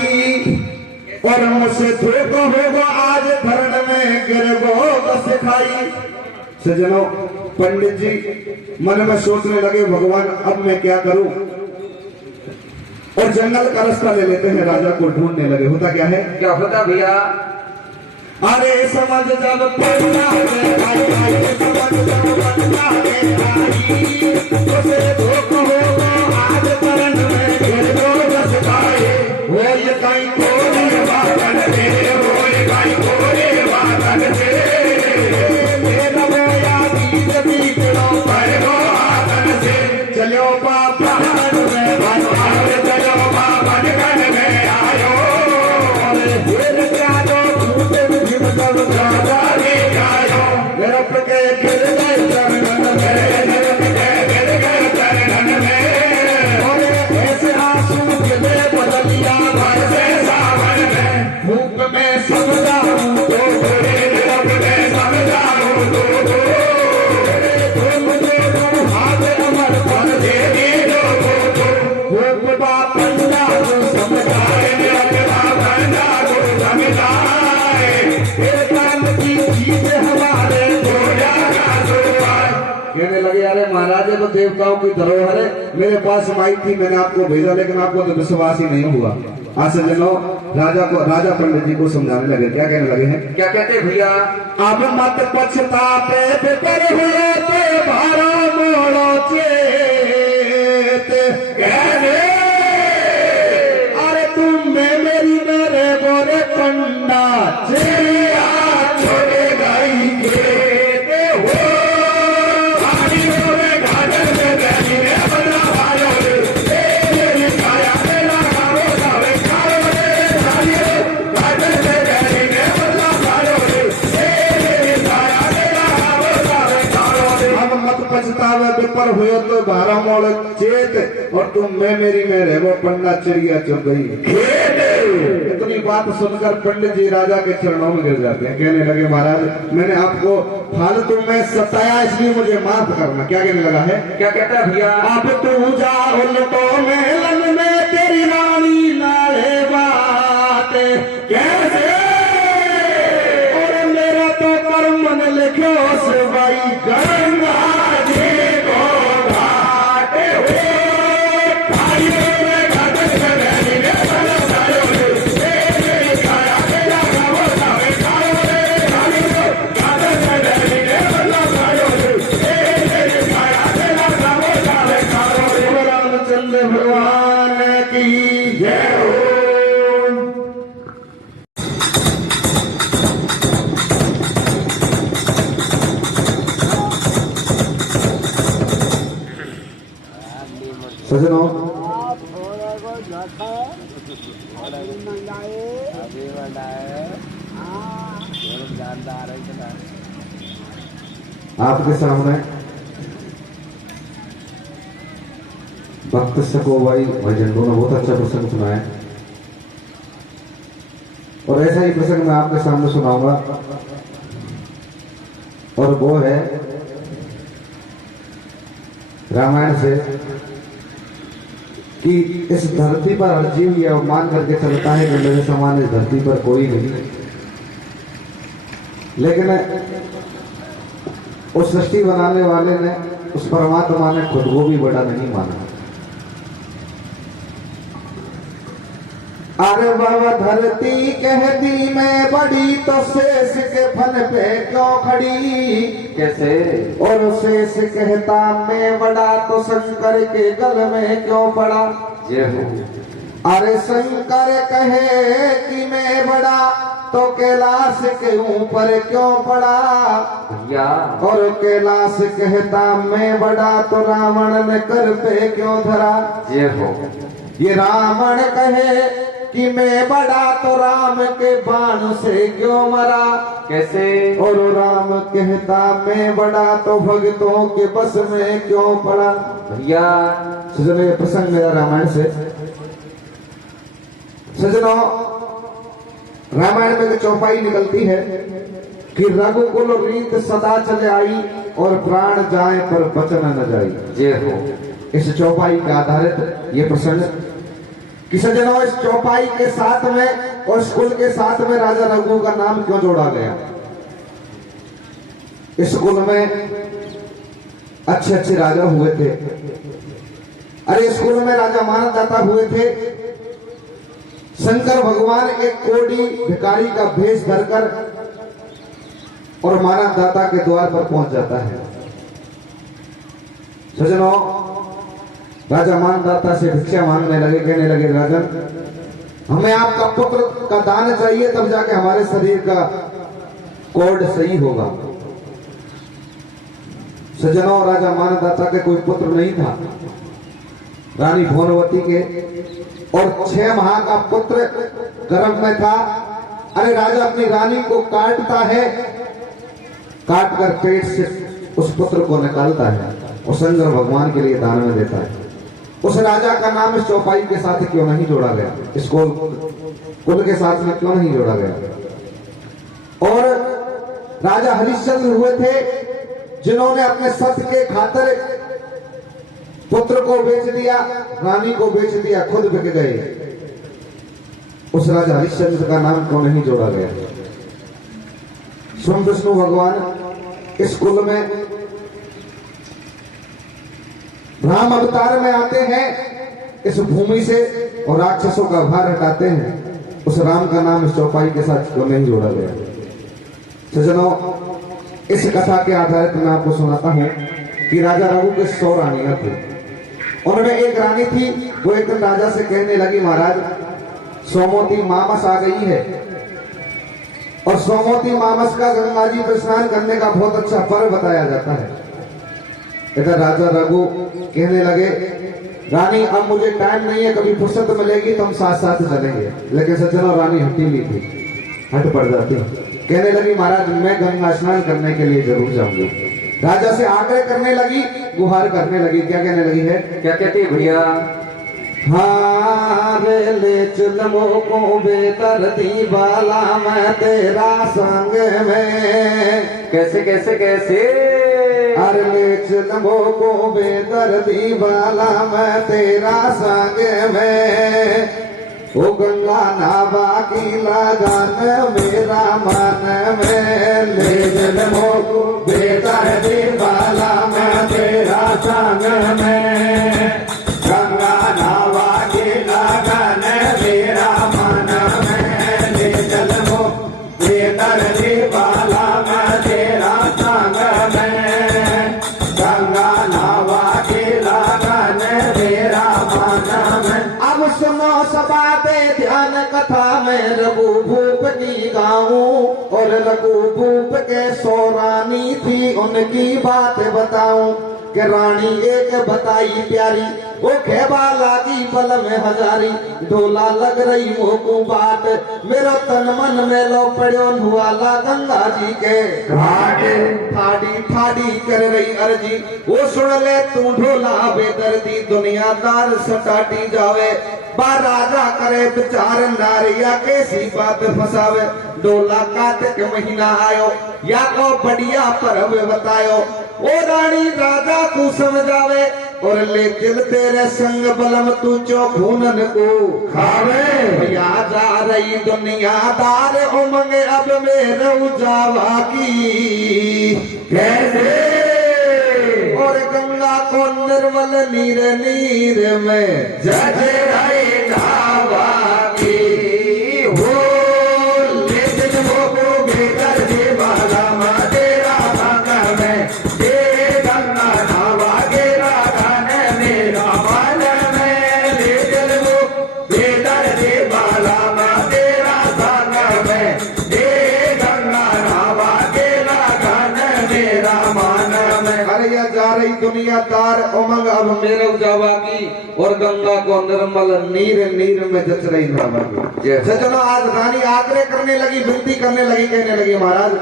और मुझसे धोखा होगा, आज धरण में गिरगो सिखाई। सज्जनों पंडित जी मन में सोचने लगे, भगवान अब मैं क्या करूं, और जंगल का रास्ता ले लेते हैं, राजा को ढूंढने लगे। होता क्या है, क्या होता भैया, अरे समझ जब पंडा के आई, समझ जब पंडा के आई, मुझसे धोखा होगा, आज धरण में गिरगो सिखाई। वो ये कहीं कोरे बादल से, वो ये कहीं कोरे बादल से, मेरा बोया बीच बीच लो पर वो आदल से, चलो बाबा में बनवाओ, चलो बाबा घर में आयो, फिर क्या दो टूटे झिम सब राजा ले आयो। मेरा प्रके गिर गए चरण मेरे कहने लगे अरे महाराज ये तो देवताओं की धरोहर है, मेरे पास माई थी, मैंने आपको भेजा, लेकिन आपको तो विश्वास ही नहीं हुआ। आज से जनो राजा पंडित जी को समझाने लगे। क्या कहने लगे हैं? क्या कहते भैया? अब मत पछतापे बेपर हुए ते भारा मोड़ो चेत, कहने अरे तुम में मेरी मेरे गोरे पंडा चिड़िया छोड़े गई खेत हो, भारी गोरे गाजर में गली रे बना भारो रे, तेरी काया तेरा गारो गावे गारो रे, भारी गाजर में गली रे बना भारो रे, तेरी काया तेरा गारो गावे गारो रे। अब मत पछतावे बेपर हुए तो भारा मोड़ चेत, और तुम में मेरी मेरे वो पंडा चिड़िया चुग गई खेत। इतनी बात सुनकर पंडित जी राजा के चरणों में गिर जाते हैं। कहने लगे महाराज मैंने आपको फालतू में सताया, इसलिए मुझे माफ करना। क्या कहने लगा है? क्या कहता भैया? अब तू जा उल्टो मेलन में तेरी रानी नाले बात कैसे, और मेरा तो कर्मन लिखो सवाई गंगा जी को घाट हो, भाइयों में घाट में रहने में बना भाइयों रे, तेरी काया तेरा गावो गावे गावो रे, भाइयों घाट में रहने में बना भाइयों रे, तेरी काया तेरा गावो गावे गावो रे। रामचंद्र भगवान की जय हो। सजनों आपके सामने भक्त सकोबाई भजन दोनों बहुत अच्छा प्रसंग सुनाया, और ऐसा ही प्रसंग मैं आपके सामने सुनाऊंगा, और वो है रामायण से कि इस धरती पर हर जीव यह मान करके चलता है कि मेरे समान इस धरती पर कोई नहीं, लेकिन उस सृष्टि बनाने वाले ने, उस परमात्मा ने खुद को भी बड़ा नहीं माना। अरे बाबा धरती कहती मैं बड़ी, तो शेष के फन पे क्यों खड़ी, कैसे? और शेष कहता मैं बड़ा, तो शंकर के गल में क्यों पड़ा। जय हो। अरे शंकर कहे कि मैं बड़ा, तो कैलाश के ऊपर क्यों पड़ा, भैया और कैलाश कहता मैं बड़ा, तो रावण ने कर पे क्यों धरा। जय हो। ये रावण कहे कि मैं बड़ा, तो राम के बाण से क्यों मरा, कैसे? और राम कहता मैं बड़ा, तो भक्तों के बस में क्यों पड़ा। भैया सजनों ये प्रसंग मेरा रामायण से। सजनों रामायण में जो चौपाई निकलती है कि रघुकुल रीत सदा चले आई, और प्राण जाए पर बचन न जाई। जय हो। इस चौपाई के आधारित ये प्रसंग कि सजनों इस चौपाई के साथ में और स्कूल के साथ में राजा रघु का नाम क्यों जोड़ा गया। इस स्कूल में अच्छे अच्छे राजा हुए थे। अरे स्कूल में राजा मानव दाता हुए थे। शंकर भगवान एक कोड़ी भिखारी का भेष धरकर और मानव दाता के द्वार पर पहुंच जाता है। सजनों राजा मानदाता से भिक्षा मांगने लगे। कहने लगे राजन हमें आपका पुत्र का दान चाहिए, तब जाके हमारे शरीर का कोड सही होगा। सजनों राजा मानदाता के कोई पुत्र नहीं था। रानी भुवनवती के और 6 माह का पुत्र गर्भ में था। अरे राजा अपनी रानी को काटता है, काट कर पेट से उस पुत्र को निकालता है और शंकर भगवान के लिए दान में देता है। उस राजा का नाम इस चौपाई के साथ क्यों नहीं जोड़ा गया, इस कुल के साथ में क्यों नहीं जोड़ा गया। और राजा हरिश्चंद्र हुए थे जिन्होंने अपने सत्य के खातिर पुत्र को बेच दिया, रानी को बेच दिया, खुद बिक गए। उस राजा हरिश्चंद्र का नाम क्यों नहीं जोड़ा गया। स्वयं विष्णु भगवान इस कुल में राम अवतार में आते हैं इस भूमि से और राक्षसों का भार हटाते हैं। उस राम का नाम इस चौपाई के साथ क्यों नहीं जोड़ा गया? सज्जनों, इस कथा के आधारित मैं आपको सुनाता हूं कि राजा रघु के 100 रानियां थी। उनमें एक रानी थी, वो एक दिन राजा से कहने लगी, महाराज सोमवती मामस आ गई है और सोमवती मामस का गंगा जी पर स्नान करने का बहुत अच्छा पर्व बताया जाता है। इधर राजा रघु कहने लगे, रानी अब मुझे टाइम नहीं है, कभी फुर्सत मिलेगी तो हम साथ साथ चलेंगे। लेकिन सज्जनों, रानी हटीली थी, हट पड़ जाती। कहने लगी, महाराज मैं गंगा स्नान करने के लिए जरूर जाऊंगी। राजा से आग्रह करने लगी, गुहार करने लगी। क्या कहने लगी है? क्या कहती है भैया? हाँ रे ले चल मोको बेदर्दी वाला मैं तेरा संग में। कैसे कैसे कैसे? अरे ले चल मोको बेदर्दी वाला मैं तेरा संग में। ओ गंगा नावा की लगन मेरा मन में। ले चल मोको बेदर्दी वाला मैं तेरा संग में। गंगा नावा की लगन मेरा मन में। ले चल मोको बेदर्दी वाला मैं तेरा संग में। गंगा नावा की लगन मेरा मन में। अब सुनो सभा दे ध्यान कथा में रघु भूप की गाऊं और रघु भूप के 100 रानी थी, उनकी बात बताऊं कि रानी एक बताई प्यारी, वो खेबा लागी बल में हजारी। ढोला लग रही मोकू बात, मेरा तन मन में लो पड़ो हुआला गंगा जी के घाट। ठाडी ठाडी कर रही अर्जी, वो सुन ले तू ढोला बेदर्दी। दुनियादार सटाटी जावे, बा राजा करे विचार, नारिया कैसी बात फसावे। डोला कार्तिक महीना आयो, या को बढ़िया पर्व बतायो। ओ रानी राजा को समझावे और ले दिल तेरे संग बलम तू चौखूनन को खावे। भैया जा रही दुनियादार उमंग अब मेरे उजावा की। कैसे? और गंगा को निर्मल नीर नीर में जज रही नावा की। हो ले दिल मोको बेदर्दी वाला मैं तेरा संग में। दे गंगा नावा के लगन मेरा मन में। ले दिल मोको बेदर्दी वाला मैं तेरा संग में। दे गंगा नावा के लगन मेरा मन में। अरे या जा रही दुनियादार उमंग अब मेरे उजावा की, और गंगा को निर्मल नीर नीर में जच रही नावा की। सज्जनों, आज रानी आग्रह करने लगी, विनती करने लगी, कहने लगी, महाराज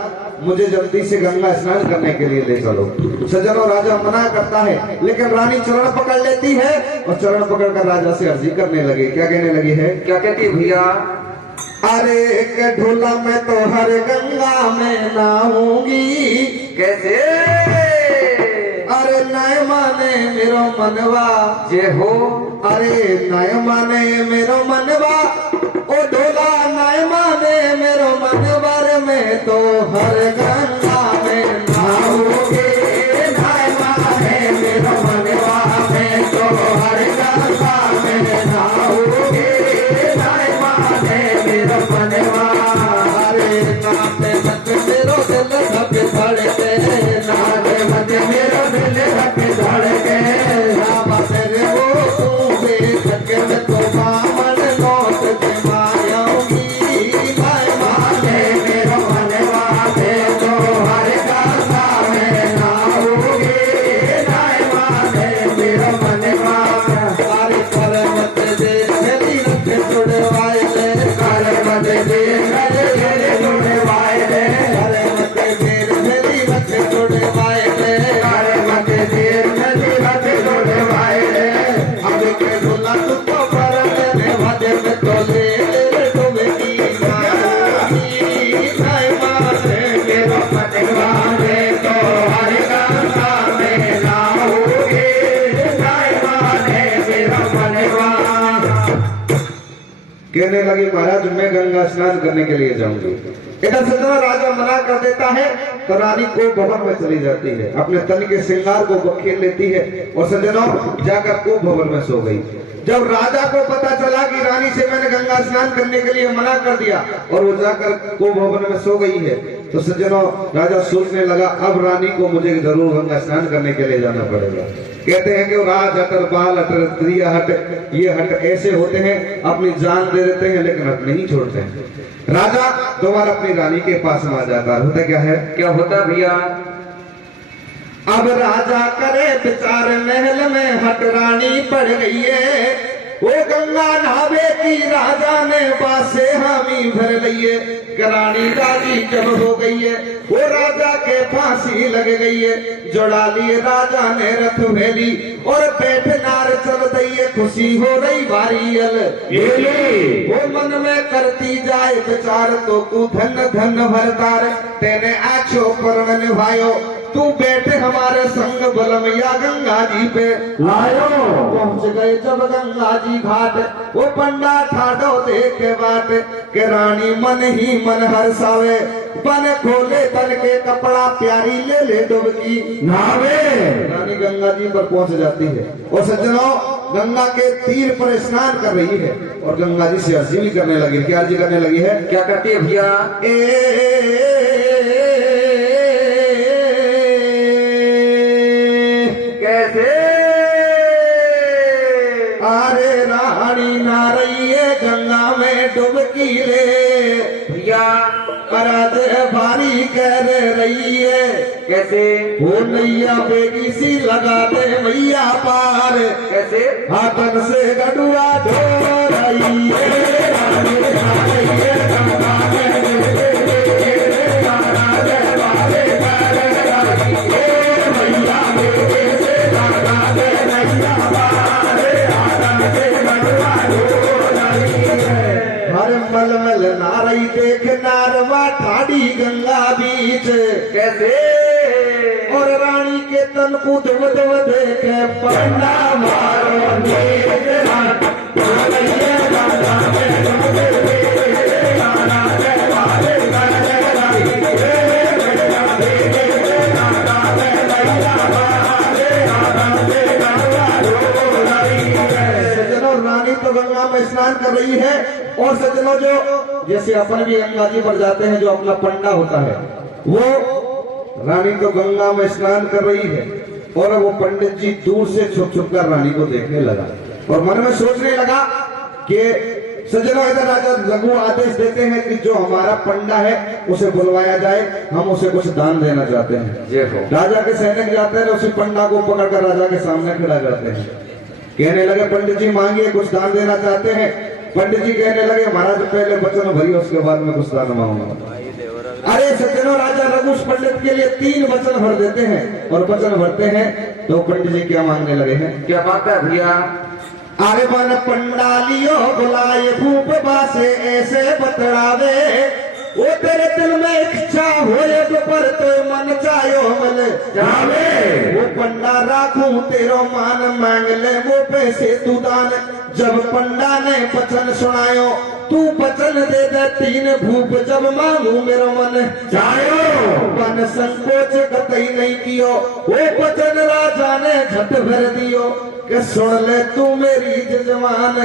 मुझे जल्दी से गंगा स्नान करने के लिए ले चलो। सज्जनों, राजा मना करता है, लेकिन रानी चरण पकड़ लेती है और चरण पकड़कर राजा से अर्जी करने लगी। क्या कहने लगी है? क्या कहती है भैया? अरे के ढोला में तो हर गंगा में नहाऊंगी। कैसे? अरे नय माने मेरो मनवा। जे हो। अरे नय माने मेरो मनवा, ओ ढोला नय माने मेरो मनवा रे। मैं तो हर गंगा में नहाऊंगी। नय माने मेरो मनवा, मैं तो हर गंगा में नहाऊंगी। नय माने मेरो मनवा। अरे नाते मत मेरो दिल धक धड़के, नाते मत मेरो दिल धक धड़के। रामा तेरे वो तू बेधक में तो बामन लौट के मायाऊंगी। नय माने मेरो मनवा, मैं तो हर गंगा में नहाऊंगी। नय माने मेरो मनवा। अरे पर्वत दे मेरी रख छुड़वाए ले, पर्वत दे मेरी छुड़वाए ले। पर्वत दे मेरी रख छुड़वाए ले, पर्वत दे मेरी रख छुड़वाए ले। अब के ढोला तुझको पर लेने वादे में तो ले ले डुबकी मारूंगी। नय माने मेरो मनवा, मैं तो हर गंगा में नहाऊंगी। नय माने मेरो मनवा। कहने लगी, महाराज मैं गंगा स्नान करने के लिए जाऊंगी। इधर सजना राजा मना कर देता है तो रानी को भवन में चली जाती है, अपने तन के श्रृंगार को बखेर लेती है और सजनों जाकर को भवन में सो गई। जब राजा को पता चला कि रानी से मैंने गंगा स्नान करने के लिए मना कर दिया और वो जाकर को भवन में सो गई है, तो सज्जनों राजा सोचने लगा अब रानी को मुझे जरूर गंगा स्नान करने के लिए जाना पड़ेगा। कहते हैं कि राज अटर बाल अटर त्रिया हट, ये हट ऐसे होते हैं, अपनी जान दे देते हैं लेकिन हट नहीं छोड़ते हैं। राजा दोबारा अपनी रानी के पास में आ जाता है। होता क्या है, क्या होता भैया? अब राजा करे विचार महल में हट रानी पड़ गई है, वो गंगा नहावे की राजा ने बासे हामी भर लिये। रानी राजी जब हो गई है वो राजा के फांसी लग गई है, जोड़ा लिए राजा ने रथ भेली और बैठ नार चल दइए, खुशी हो रही बारियल वो मन में करती जाए विचार, तो तू धन धन भरतार तेने आछो पर निभायो, तू बैठे हमारे संग बलमैया गंगा जी पे लायो। पहुंच गए जब गंगा जी घाट, वो पंडा ठाडो देख के बाट के रानी मन ही मन हर्षावे, बन खोले तन के कपड़ा प्यारी ले ले डुबकी नहावे। रानी गंगा जी पर पहुंच जाती है और सज्जनों गंगा के तीर पर स्नान कर रही है और गंगा जी से अर्जी भी करने लगी। क्या अर्जी करने लगी है? क्या करती है भैया? कैसे? अरे रानी नारई गंगा में डुबकी ले भैया कराज भारी कह रही है, कैसे? वो नैया बेगी सी लगा दे मैया पार, कैसे? हाथन से गडुआ धो रही है रानी नारई गंगा में मलमल नारई देख नारवा ठाड़ी गंगा बीच, कैसे? और रानी के तन को दब देखे पंडा मारो रानी तो गंगा में स्नान कर रही है और सज्जनों जो जैसे अपन भी गंगा जी पर जाते हैं, जो अपना पंडा होता है वो रानी तो गंगा में स्नान कर रही है और वो पंडित जी दूर से छुप छुप कर रानी को देखने लगा और मन में सोचने लगा कि सज्जनों इधर राजा रघु आदेश देते हैं कि जो हमारा पंडा है उसे बुलवाया जाए, हम उसे कुछ दान देना चाहते हैं। राजा के सैनिक जाते हैं, उसी पंडा को पकड़कर राजा के सामने खड़ा करते हैं। कहने लगे पंडित जी मांगिए, कुछ दान देना चाहते हैं। पंडित जी कहने लगे महाराज पहले वचन भरिए, उसके बाद में कुछ दान मांगूंगा। अरे सज्जनों राजा रघुष पंडित के लिए 3 वचन भर देते हैं और वचन भरते हैं तो पंडित जी क्या मांगने लगे हैं? क्या बात है भैया? अरे मन पंडालियो बुलाए भूप बासे ऐसे बतलावे, वो तेरे दिल में इच्छा हो पर तो मन चाहो मिल जावे, वो पंडा राखूं तेरो मान मांग ले वो पैसे तू दान। जब पंडा ने वचन सुनायो तू वचन दे दे 3 भूप जब मांगू मेरो मन चाहो, मन संकोच कतई नहीं कियो वो वचन राजा ने झट भर दियो कि सुन ले तू मेरी जजमान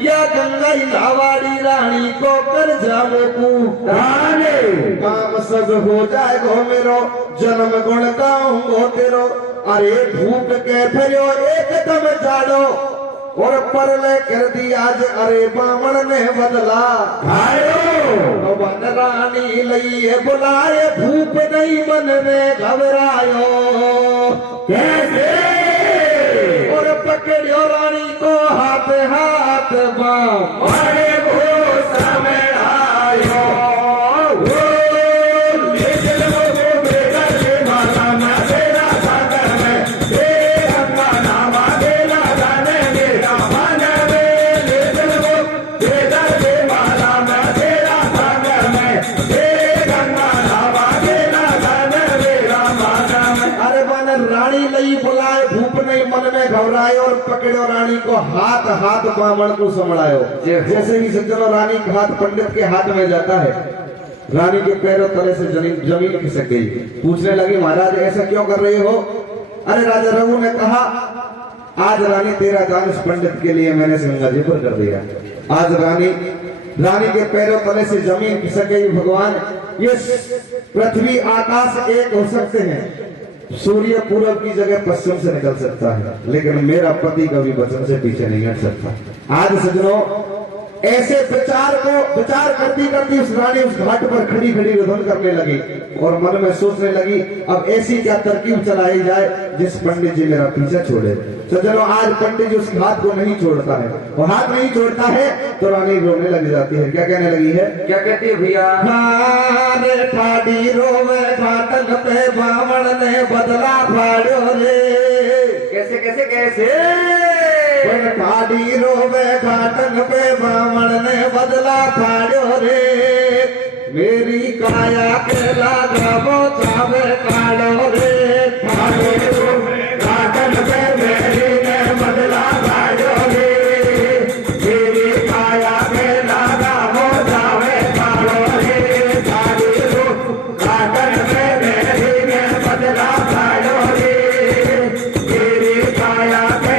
या गंगा लावाड़ी रानी को कर जावे पूराने, काम सब हो जाएगो मेरो जन्म गुण गाऊंगो तेरो। अरे भूप के फिरो एकदम जाड़ो और परले कर दी आज, अरे बामण ने बदला आयो वन रानी लइए बुलाए भूप नहीं मन में घबरायो, कैसे और पकड़ियो रानी को हाथ हाथ बाम अरे घोषा में आयो घबराए और पकड़ो रानी को हाथ हाथ बामण को संभलायो। जैसे ही सज्जनों रानी का हाथ पंडित के हाथ में जाता है रानी के पैरों तले से जमीन खिसक गई। पूछने लगी, महाराज ऐसा क्यों कर रहे हो? अरे राजा रघु ने कहा, आज रानी तेरा दान इस पंडित के लिए मैंने गंगा जी पर कर दिया। आज रानी के पैरों तले से जमीन खिसक गई। भगवान, ये पृथ्वी आकाश एक हो सकते हैं, सूर्य पूरब की जगह पश्चिम से निकल सकता है, लेकिन मेरा पति कभी वचन से पीछे नहीं हट सकता। आज सजनों, ऐसे विचार करती करती उस रानी उस घाट पर खड़ी रुदन करने लगी और मन में सोचने लगी, अब ऐसी क्या तरकीब चलाई जाए जिस पंडित जी मेरा पीछा छोड़े। सज्जनों, आज पंडित जी उस हाथ को नहीं छोड़ता है, और हाथ नहीं छोड़ता है तो रानी रोने लग जाती है। क्या कहने लगी है? क्या कहती है भैया? ठाडी रोवे घाटन पे बामण ने बदला फाड़ो रे। कैसे कैसे कैसे? ठाडी रोवे घाटन पे बामण ने बदला फाड़ो रे। मेरी काया के लागो चावे काढ़ो रे। ठाडी रोवे घाटन पे मेरी ने बदला फाड़ो रे। मेरी काया के लागो चावे काढ़ो रे। ठाडी रोवे घाटन पे मेरी ने बदला फाड़ो रे। मेरी काया के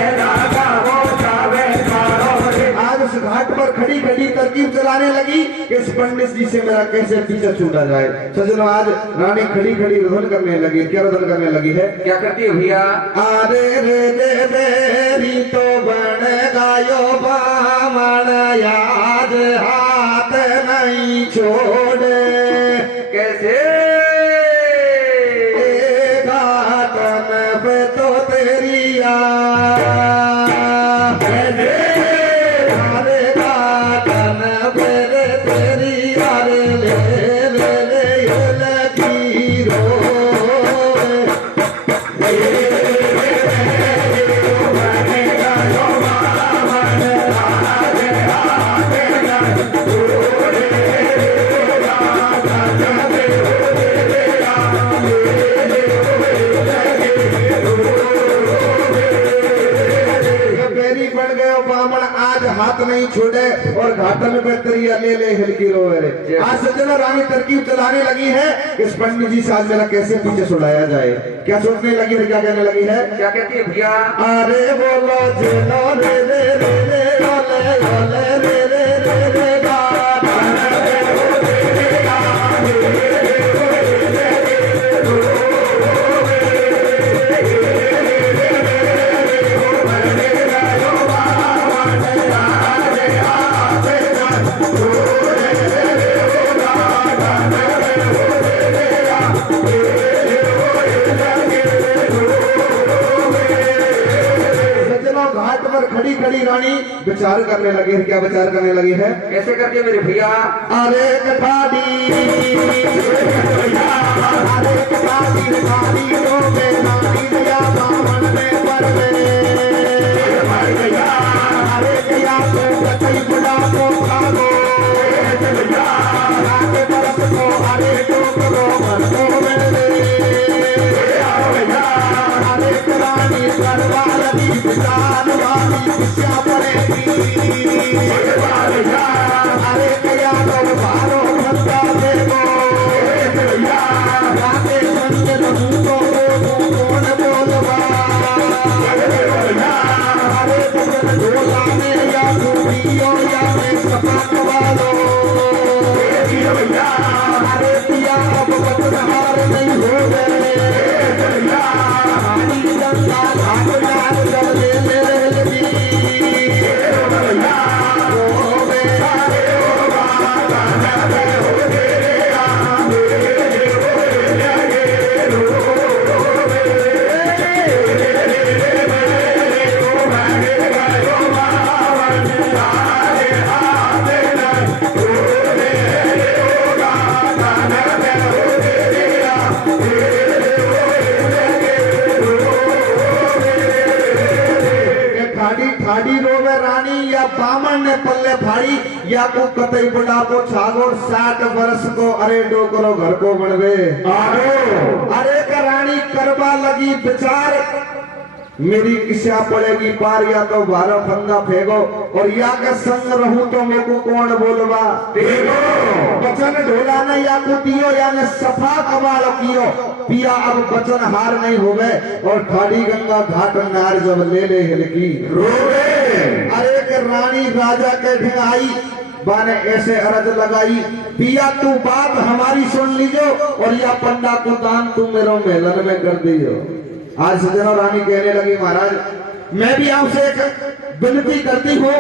घाट पर खड़ी तरकीब चलाने लगी कि इस पंडित जी से मेरा कैसे पीछा छूटा जाए। सजनों, आज रानी खड़ी रुदन करने लगी। क्या रुदन करने लगी है? क्या करती है भैया? अरे रे दे मेरी तो बन गायो बामण, याद हाथ नहीं छोड़े। कैसे? घाटन पे तो तेरी हाथ नहीं छोड़े और घाटन पे तरिया ले हल्की रोवे रे। आज सज्जनों, रानी तरकीब चलाने लगी है इस पंडित जी से आज मेरा कैसे पीछे छुड़ाया जाए। क्या सोचने लगी है? क्या कहने लगी है? क्या कहती है भैया? अरे बोलो जेनो रे रे रे रे ओले ओले रे रे रे रे खड़ी रानी विचार करने लगी है। क्या विचार करने लगी है? कैसे करती है मेरे भैया? अरे कटाड़ी रोवे नानी दिया बामण में परवे। अरे किया तो कतई बुढ़ा को खागो राके बरस को अरे टोकरो मन को मिले। अरे रानी करवाल दी विचार क्या पड़ेगी? अरे क्या तो बारो भत्ता देगो राते संजन मुझको कौन बोलवा। अरे तुम ढोला में या खूबियों या में सपाट वालो। अरे पिया अब बदहार नहीं हो गए। गंगा घाट लाल जल ले बामण ने पल्ले फाड़ी या को कतई बुढ़ापो छागोर 60 वर्ष को अरे डोकरो घर को बनवे। अरे का रानी करवा लगी विचार मेरी किस्सा पड़ेगी पार, या तो 12 फंदा फेंको, और या के संग रहूं तो मेरे को कौन बोलवा देखो। बचन ढोला न या कुटियो, या न सफा कबाड़ कियो, पिया अब बचन हार नहीं होवे, और ठाड़ी गंगा घाट नार जब ले ले हिलकी रोवे। अरे के रानी राजा के ढिंगाई बाने ऐसे अरज लगाई, पिया तू बात हमारी सुन लीजो, और या पंडा को दान तू मेरे मेलन में कर दियो। आज सजनों रानी कहने लगी, महाराज मैं भी आपसे एक विनती करती हूँ,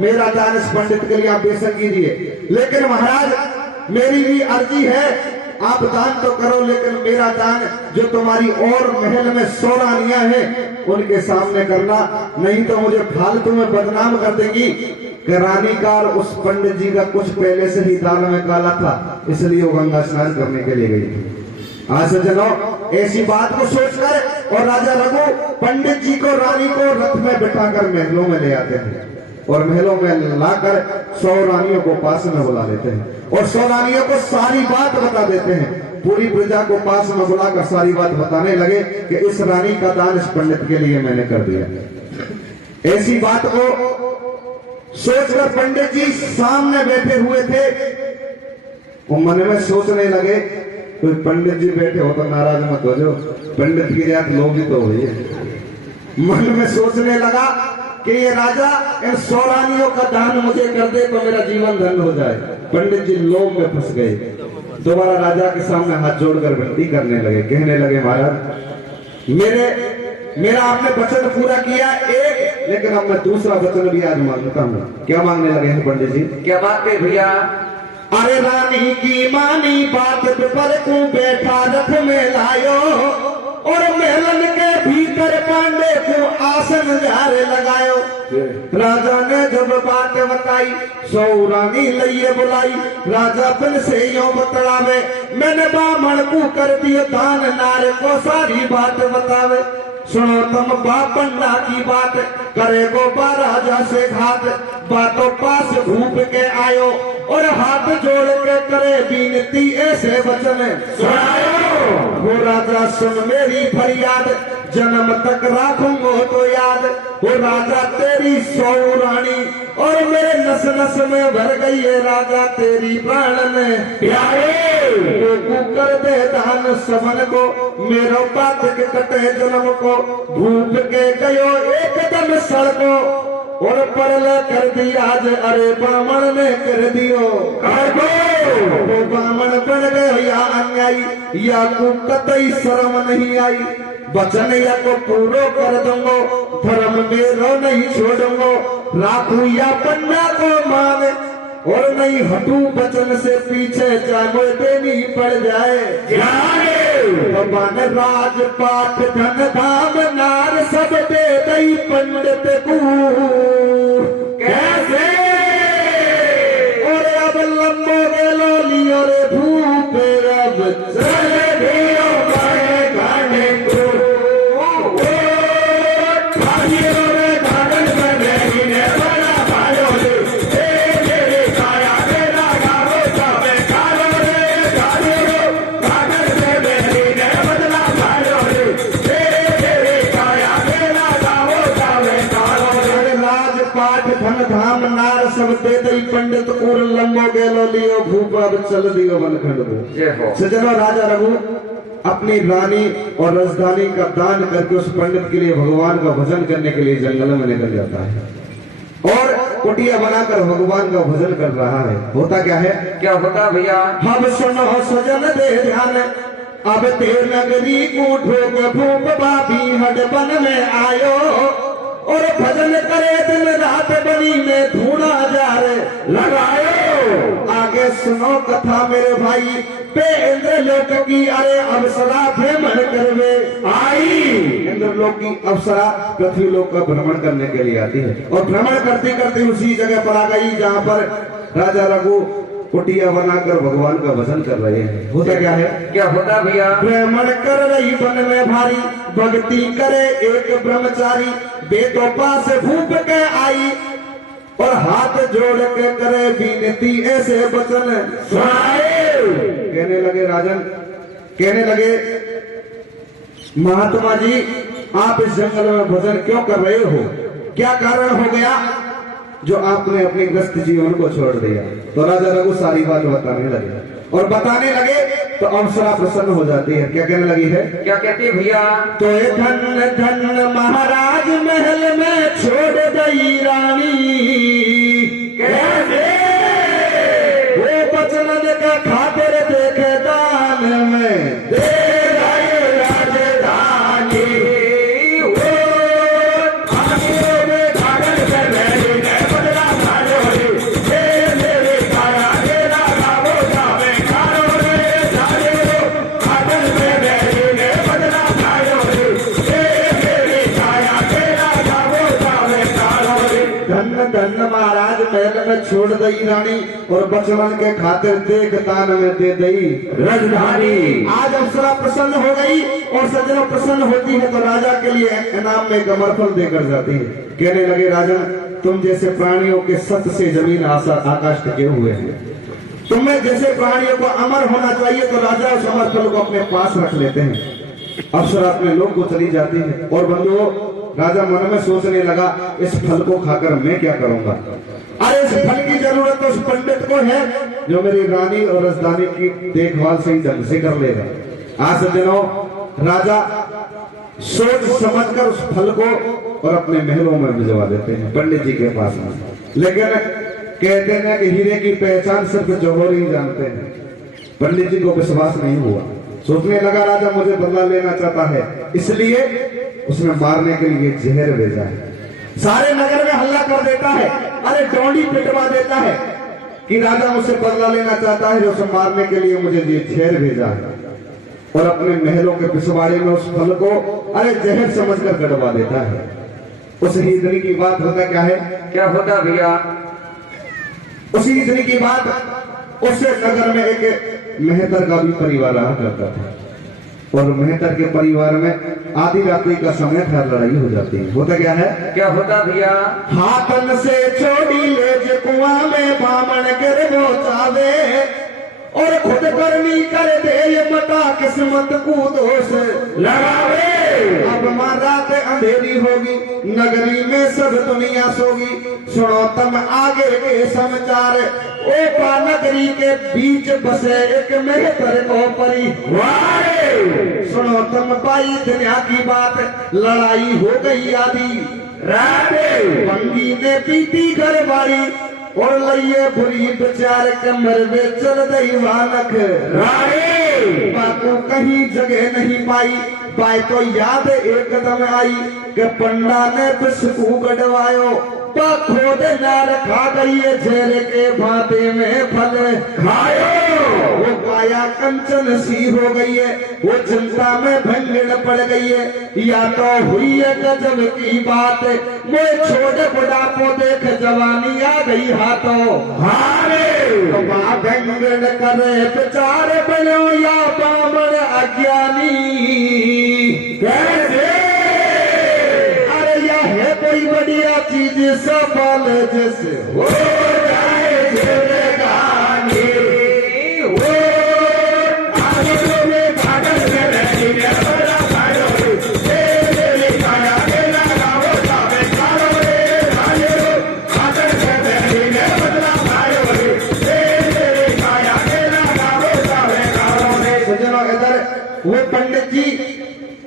मेरा दान इस पंडित के लिए आप बेशक कीजिए, लेकिन महाराज मेरी भी अर्जी है, आप दान तो करो, लेकिन मेरा दान जो तुम्हारी और महल में 100 रानियां हैं उनके सामने करना, नहीं तो मुझे फालतू में बदनाम कर देगी कि रानी का और उस पंडित जी का कुछ पहले से ही दाल में काला था, इसलिए वो गंगा स्नान करने के लिए गई थी। आज सज्जनों ऐसी बात को सोचकर और राजा रघु पंडित जी को रानी को रथ में बिठाकर महलों में ले आते हैं, और महलों में लाकर 100 रानियों को पास में बुला लेते हैं, और 100 रानियों को सारी बात बता देते हैं। पूरी प्रजा को पास में बुलाकर सारी बात बताने लगे कि इस रानी का दान इस पंडित के लिए मैंने कर दिया। ऐसी बात को सोचकर पंडित जी सामने बैठे हुए थे, वो मन में सोचने लगे, कोई पंडित जी बैठे हो तो नाराज मत हो जो, पंडित की जात लोग ही तो हुई है। मन में सोचने लगा कि ये राजा इन 100 रानियों का दान मुझे कर दे तो मेरा जीवन धन्य हो जाए। पंडित जी लोभ में फंस गए, दोबारा राजा के सामने हाथ जोड़कर विनती करने लगे, कहने लगे, महाराज मेरा आपने वचन पूरा किया एक, लेकिन अब मैं दूसरा वचन भी आज मांगता हूँ। क्या मांगने लगे हैं पंडित जी? क्या बात है भैया? अरे रानी की मानी बात पर को बैठा रथ में लायो, और महलन के भीतर पांडे को आसन झारे लगायो। राजा ने जब बात बताई, 100 रानी लइए बुलाई, राजा फिर से यो बतलावे, मैंने बामण को कर दियो दान, नार को सारी बात बतावे। सुनो तुम बापन्ना की बात, करे गो बा राजा से घात, बातों पास घूप के आयो, और हाथ जोड़ के करे बीनती ऐसे वचन सुनायो। वो राजा सुन मेरी फरियाद, जन्म तक राखूंगो तो याद, वो राजा तेरी 100 रानी, और मेरे नस नस में भर गई है राजा तेरी प्राण में प्यारे। वो कर दे दान सबन को, मेरो बात के कटे जन्म को, भूप के गयो एकदम सड़को, और परल कर दिया आज, अरे बामण ने कर दियो वो बामण बन गए या अन्यायी, या को कतई शर्म नहीं आई, वचन या को पूरो कर दूंगो, धर्म मेरो नहीं छोड़ूंगो, राखू या पन्ना को मान, और नहीं हटू वचन से पीछे, चाहे देनी पड़ जाए भगवान। राजपाट धन धाम नार सब दे दई पंडित को कैसे, और अब लंबो गेलो लियो रे भूप, अब चले दियो बड़े गाने को, धाम नार सब दे दई पंडित, और लंबो गेलो लियो भूप, अब चल दियो वनखंड को। सजनों राजा रघु अपनी रानी और राजधानी का दान करके उस पंडित के लिए भगवान का भजन करने के लिए जंगल में निकल जाता है, और कुटिया बनाकर भगवान का भजन कर रहा है। होता क्या है? क्या होता भैया? हम सुनो सजन दे ध्यान, अब ते नगरी को ढोक भूप बाबी हड बन में आयो, और भजन करे दिन रात बनी में धूना जार लगायो। आगे सुनो कथा मेरे भाई, पे इंद्र लोक की अरे अप्सरा भ्रमण करवे आई। इंद्र लोक की अप्सरा पृथ्वी लोक का भ्रमण करने के लिए आती है, और भ्रमण करते करते उसी जगह पर आ गई जहाँ पर राजा रघु कुटिया बनाकर भगवान का भजन कर रहे हैं। होता क्या है? क्या होता भैया? भ्रमण कर रही वन में भारी, भक्ति करे एक ब्रह्मचारी, बेटों पास भूप के आई, और हाथ जोड़ के करे बीनती ऐसे वचन सुनाए। कहने लगे राजन, कहने लगे महात्मा जी, आप इस जंगल में भजन क्यों कर रहे हो, क्या कारण हो गया जो आपने अपने ग्रस्त जीवन को छोड़ दिया। तो राजा रघु सारी बात बताने लगे और बताने लगे तो अप्सरा प्रसन्न हो जाती है। क्या कहने लगी है, क्या कहती है भैया? तो ये धन धन महाराज महल में छोड़ गई रानी, कैसे? वो बचन का खातिर देखे दान में दे गए राजधानी। धन महाराज महल में छोड़ दई रानी और बचवन के खातिर देख दान में दे दई राजधानी। आज अप्सरा प्रसन्न हो गई और सज्जनों प्रसन्न होती है तो राजा के लिए इनाम में कमरफल देकर जाती है। कहने लगे राजन, तुम जैसे प्राणियों के सत से जमीन आकाश टिके हुए हैं, तुम्हें जैसे प्राणियों को अमर होना चाहिए तो राजा उस अमरफल को अपने पास रख लेते हैं। अप्सरा अपने लोग को चली जाती है और बंधुओं राजा मन में सोचने लगा, इस फल को खाकर मैं क्या करूंगा। अरे इस फल की जरूरत तो उस पंडित को है जो मेरी रानी और राजधानी की देखभाल सही ढंग से कर लेगा। आज दिनों राजा सोच समझकर उस फल को और अपने महलों में भिजवा देते हैं पंडित जी के पास में। लेकिन कहते हैं कि हीरे की पहचान सिर्फ जौहर ही जानते हैं। पंडित जी को विश्वास नहीं हुआ, सोचने लगा राजा मुझे बदला लेना चाहता है, इसलिए उसने मारने के लिए जहर भेजा है। सारे नगर में हल्ला कर देता है, अरे डोंडी पिटवा देता है कि राजा मुझसे बदला लेना चाहता है, जो उसे मारने के लिए मुझे ये जहर भेजा है। और अपने महलों के पिछवाड़े में उस फल को अरे जहर समझकर गड़वा देता है। उस ही दिन की बात होता क्या है, क्या होता भैया? उसी दिन की बात उस नगर में एक मेहतर का भी परिवार रहा करता था और मेहतर के परिवार में आधी रात्रि का समय था, लड़ाई हो जाती है। होता क्या है, क्या होता भैया? हाथन से छोड़ी ले जे कुआं में बामण कर पहुंचावे और खुद करनी कर दे ये मटा किस्मत को दोष लगावे। अब मां रात अंधेरी होगी, नगरी में सब दुनिया सोगी, सुनो तम आगे के समाचार। ओपा नगरी के बीच बसे एक मेहतर को परिवार, सुनो तुम पाई दुनिया की बात, लड़ाई हो गई आधी रात, पंगी ने पीटी घर बारी और लइये बुरी बेचार कमर में चल दई वानक राड़े। बातों कहीं जगह नहीं पाई, बाई तो याद एकदम आई कि पंडा ने बिस्कू गड़वायो, खोद नार खा गई है झेर के भाते में फल खायो। वो काया कंचन सी हो गई है, वो चिंता में भंगड़ पड़ गई है, या तो हुई है गजब की बात, वो छोटे बुढ़ापो देख जवानी आ गई हाथों हारे। तो भंगड़ करे बेचारे बनो या बामण अज्ञानी, कैसे कोई बढ़िया चीज सफल जैसे हो जाए जिंदगानी, वो आगे में भागल में रहती है बड़ा भाड़ो तेरे काया के लगाओ जावे कारो रे भाड़ो भागल में रहती है बड़ा भाड़ो तेरे काया के लगाओ जावे कारो रे। सज्जनों इधर वो पंडित जी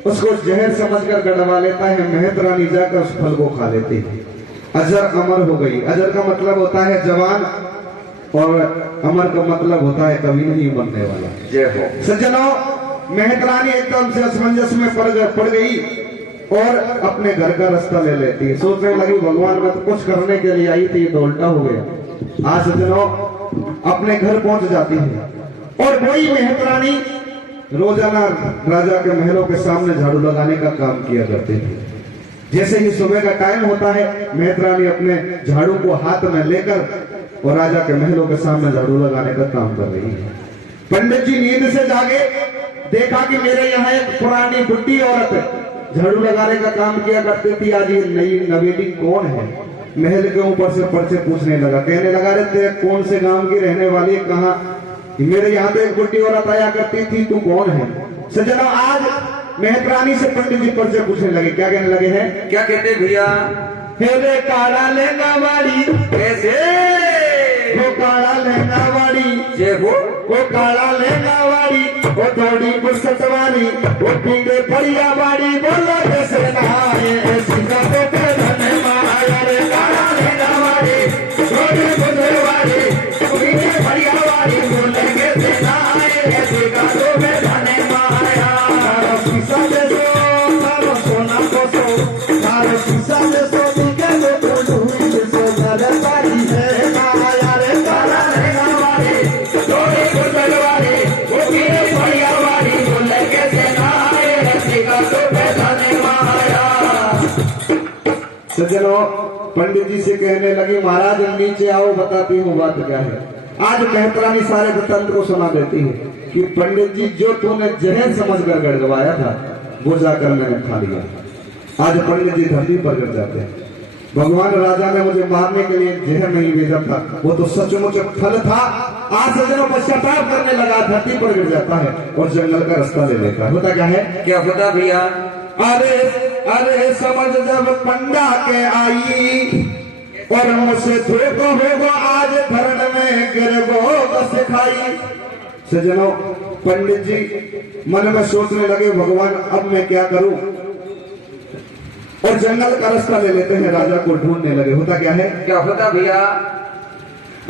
उसको जहर समझकर गड़वा लेता है, मेहतरानी जाकर उस फल को खा लेती है। अजर अमर हो गई। अजर का मतलब होता है जवान और अमर का मतलब होता है कभी नहीं मरने वाला। जय हो। सज्जनों मेहतरानी एकदम से असमंजस में पड़ गई और अपने घर का रास्ता ले लेती है। सोचने लगी भगवान मैं तो कुछ करने के लिए आई थी, तो उल्टा हो गया। आज सज्जनों अपने घर पहुंच जाती है और वही मेहतरानी रोजाना राजा के महलों के सामने झाड़ू लगाने का काम किया करते थे। जैसे ही सुबह का टाइम होता है, मेहतरानी अपने झाड़ू को हाथ में लेकर और राजा के महलों के सामने झाड़ू लगाने का काम कर रही है। पंडित जी नींद से जागे, देखा कि मेरे यहाँ एक पुरानी बुढ़ी औरत झाड़ू लगाने का काम किया करती थी, आज ये नई नवेली कौन है। महल के ऊपर से पर्चे पूछने लगा, कहने लगा रे तेरे कौन से गांव की रहने वाली, कहाँ मेरे यहाँ तो एक बुढ़ी औरत आया करती थी, तू कौन है। सज्जनों आज मेहतरानी से पंडित जी परिचय पूछने लगे। क्या कहने लगे हैं? क्या कहते भैया? हेरे काला लहंगा वाली, कैसे? वो काला लहंगा वाली, जे हो वो काला लहंगा वाली, वो थोड़ी बुरसत वाली, वो पीले फड़िया वाली, बोलो जैसे नहाए ऐसी गाँवों पे धन माया रे। काला लहंगा वाली, थोड़ी बुरसत वाली, पीले फड़िया वाली, बोलो जैसे नहाए ऐसी गाँवों पे धन माया। सारा शीशा दे दो, सारा सोना को सो, सारा शीशा दे दो, दिखे तो बोलू जैसे नरसारी है माया रे। काला लहंगा वाली, थोड़ी बुरसत वाली, वो पीले फड़िया वाली, बोलो जैसे नहाए ऐसी गाँवों पे धन माया। सज्जनों, पंडित जी से कहने लगी महाराज नीचे आओ, बताती हूँ बात क्या है। आज मेहतरानी सारे वृत्तांत को सुना देती है कि पंडित जी जो तूने जहर समझकर गड़गड़ाया था वो जाकर मैंने खा लिया। आज पंडित जी धरती पर गिर जाते हैं। भगवान राजा ने मुझे मारने के लिए जहर नहीं भेजा था, वो तो सचमुच फल था। आज सज्जनों पश्चाताप करने लगा, धरती पर गिर जाता है और जंगल का रास्ता ले लेता है। होता क्या है? क्या होता भैया? अरे अरे समझ जब पंडा के आई और मुझसे धोखो होगो, आज धरण में गिरगो सिखाई। सज्जनों, पंडित जी मन में सोचने लगे भगवान अब मैं क्या करूं, और जंगल का रास्ता ले लेते हैं, राजा को ढूंढने लगे। होता क्या है? क्या होता भैया?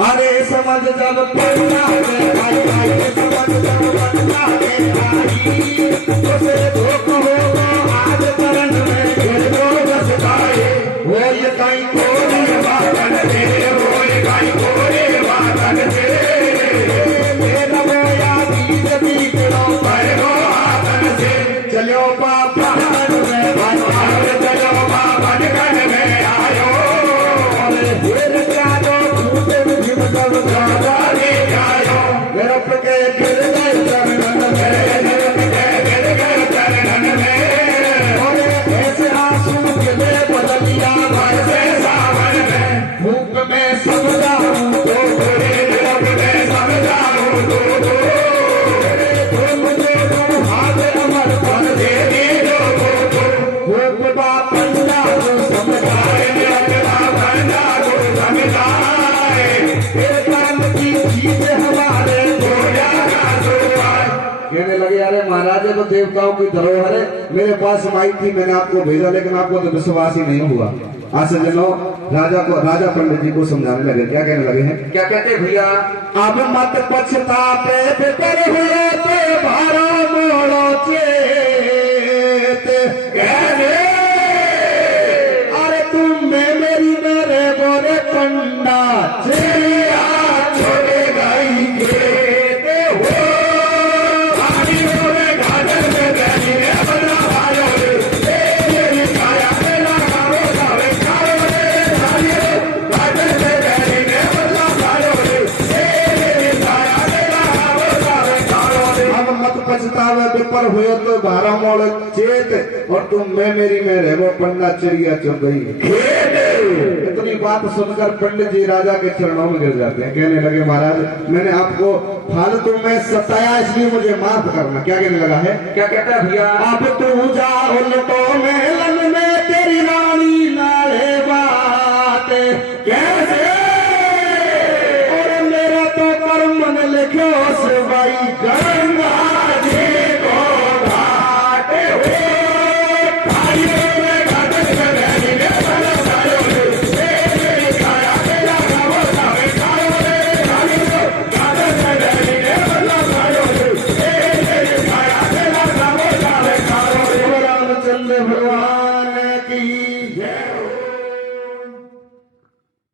अरे समझ जब पंडा के आई, समझ जब पंडा के आई, मुझसे धोखो होगो, आज धरण में गिरगो सिखाई। वो ये कहीं कोरे वादन दे, वो ये कहीं कोरे वादन दे, मेरा मोया बीत बीत लो पर वो आदन से। चलो बाबा में भगवान, चलो बाबा गण में आयो, अरे फिर क्या दो झूठे मुझे मतलब राजा ले आयो। मेरा पके गिर गए चरणन में, मेरा पके गिर गए चरणन में, और ऐसे आंसू गिरे बदलिया भर से सावन में। भूख में समझा हूँ तो रब में समझा हूँ तो मुझे तुम हाथ अमर फल दे दो। भूख बा पंडा को समझाए, अगला पंडा को समझाए, एक काम की चीज हमारे गोया का सुनाए। कहने लगे अरे महाराज तो देवताओं की धरोहर है, मेरे पास माई थी, मैंने आपको भेजा, लेकिन आपको तो विश्वास ही नहीं हुआ। आज सज्जनों, राजा पंडित जी को समझाने लगे। क्या कहने लगे हैं? क्या कहते भैया? अब मत पछताते बेतर हुए ते भारा मोड़ो चेत। कहने अरे तुम में मेरी मेरे गोरे पंडा चिड़िया छोड़े गई खेत हो। पानी में गाजर में गली में बना भायो रे, तेरी काया मेरा गावे गावे गावे रे, गाजर में गली में बना भायो रे, तेरी काया मेरा गावे गावे गावे रे। अब मत पछतावे बेपर हुए तो भारा मोड़ चेत, और तुम मैं मेरी में रहो पंडा चिड़िया चुग गई खेत। इतनी बात सुनकर पंडित जी राजा के चरणों में गिर जाते हैं। कहने लगे महाराज मैंने आपको फालतू में सताया, इसलिए मुझे माफ करना। क्या कहने लगा है? क्या कहता भैया? अब तू जा उल्टों में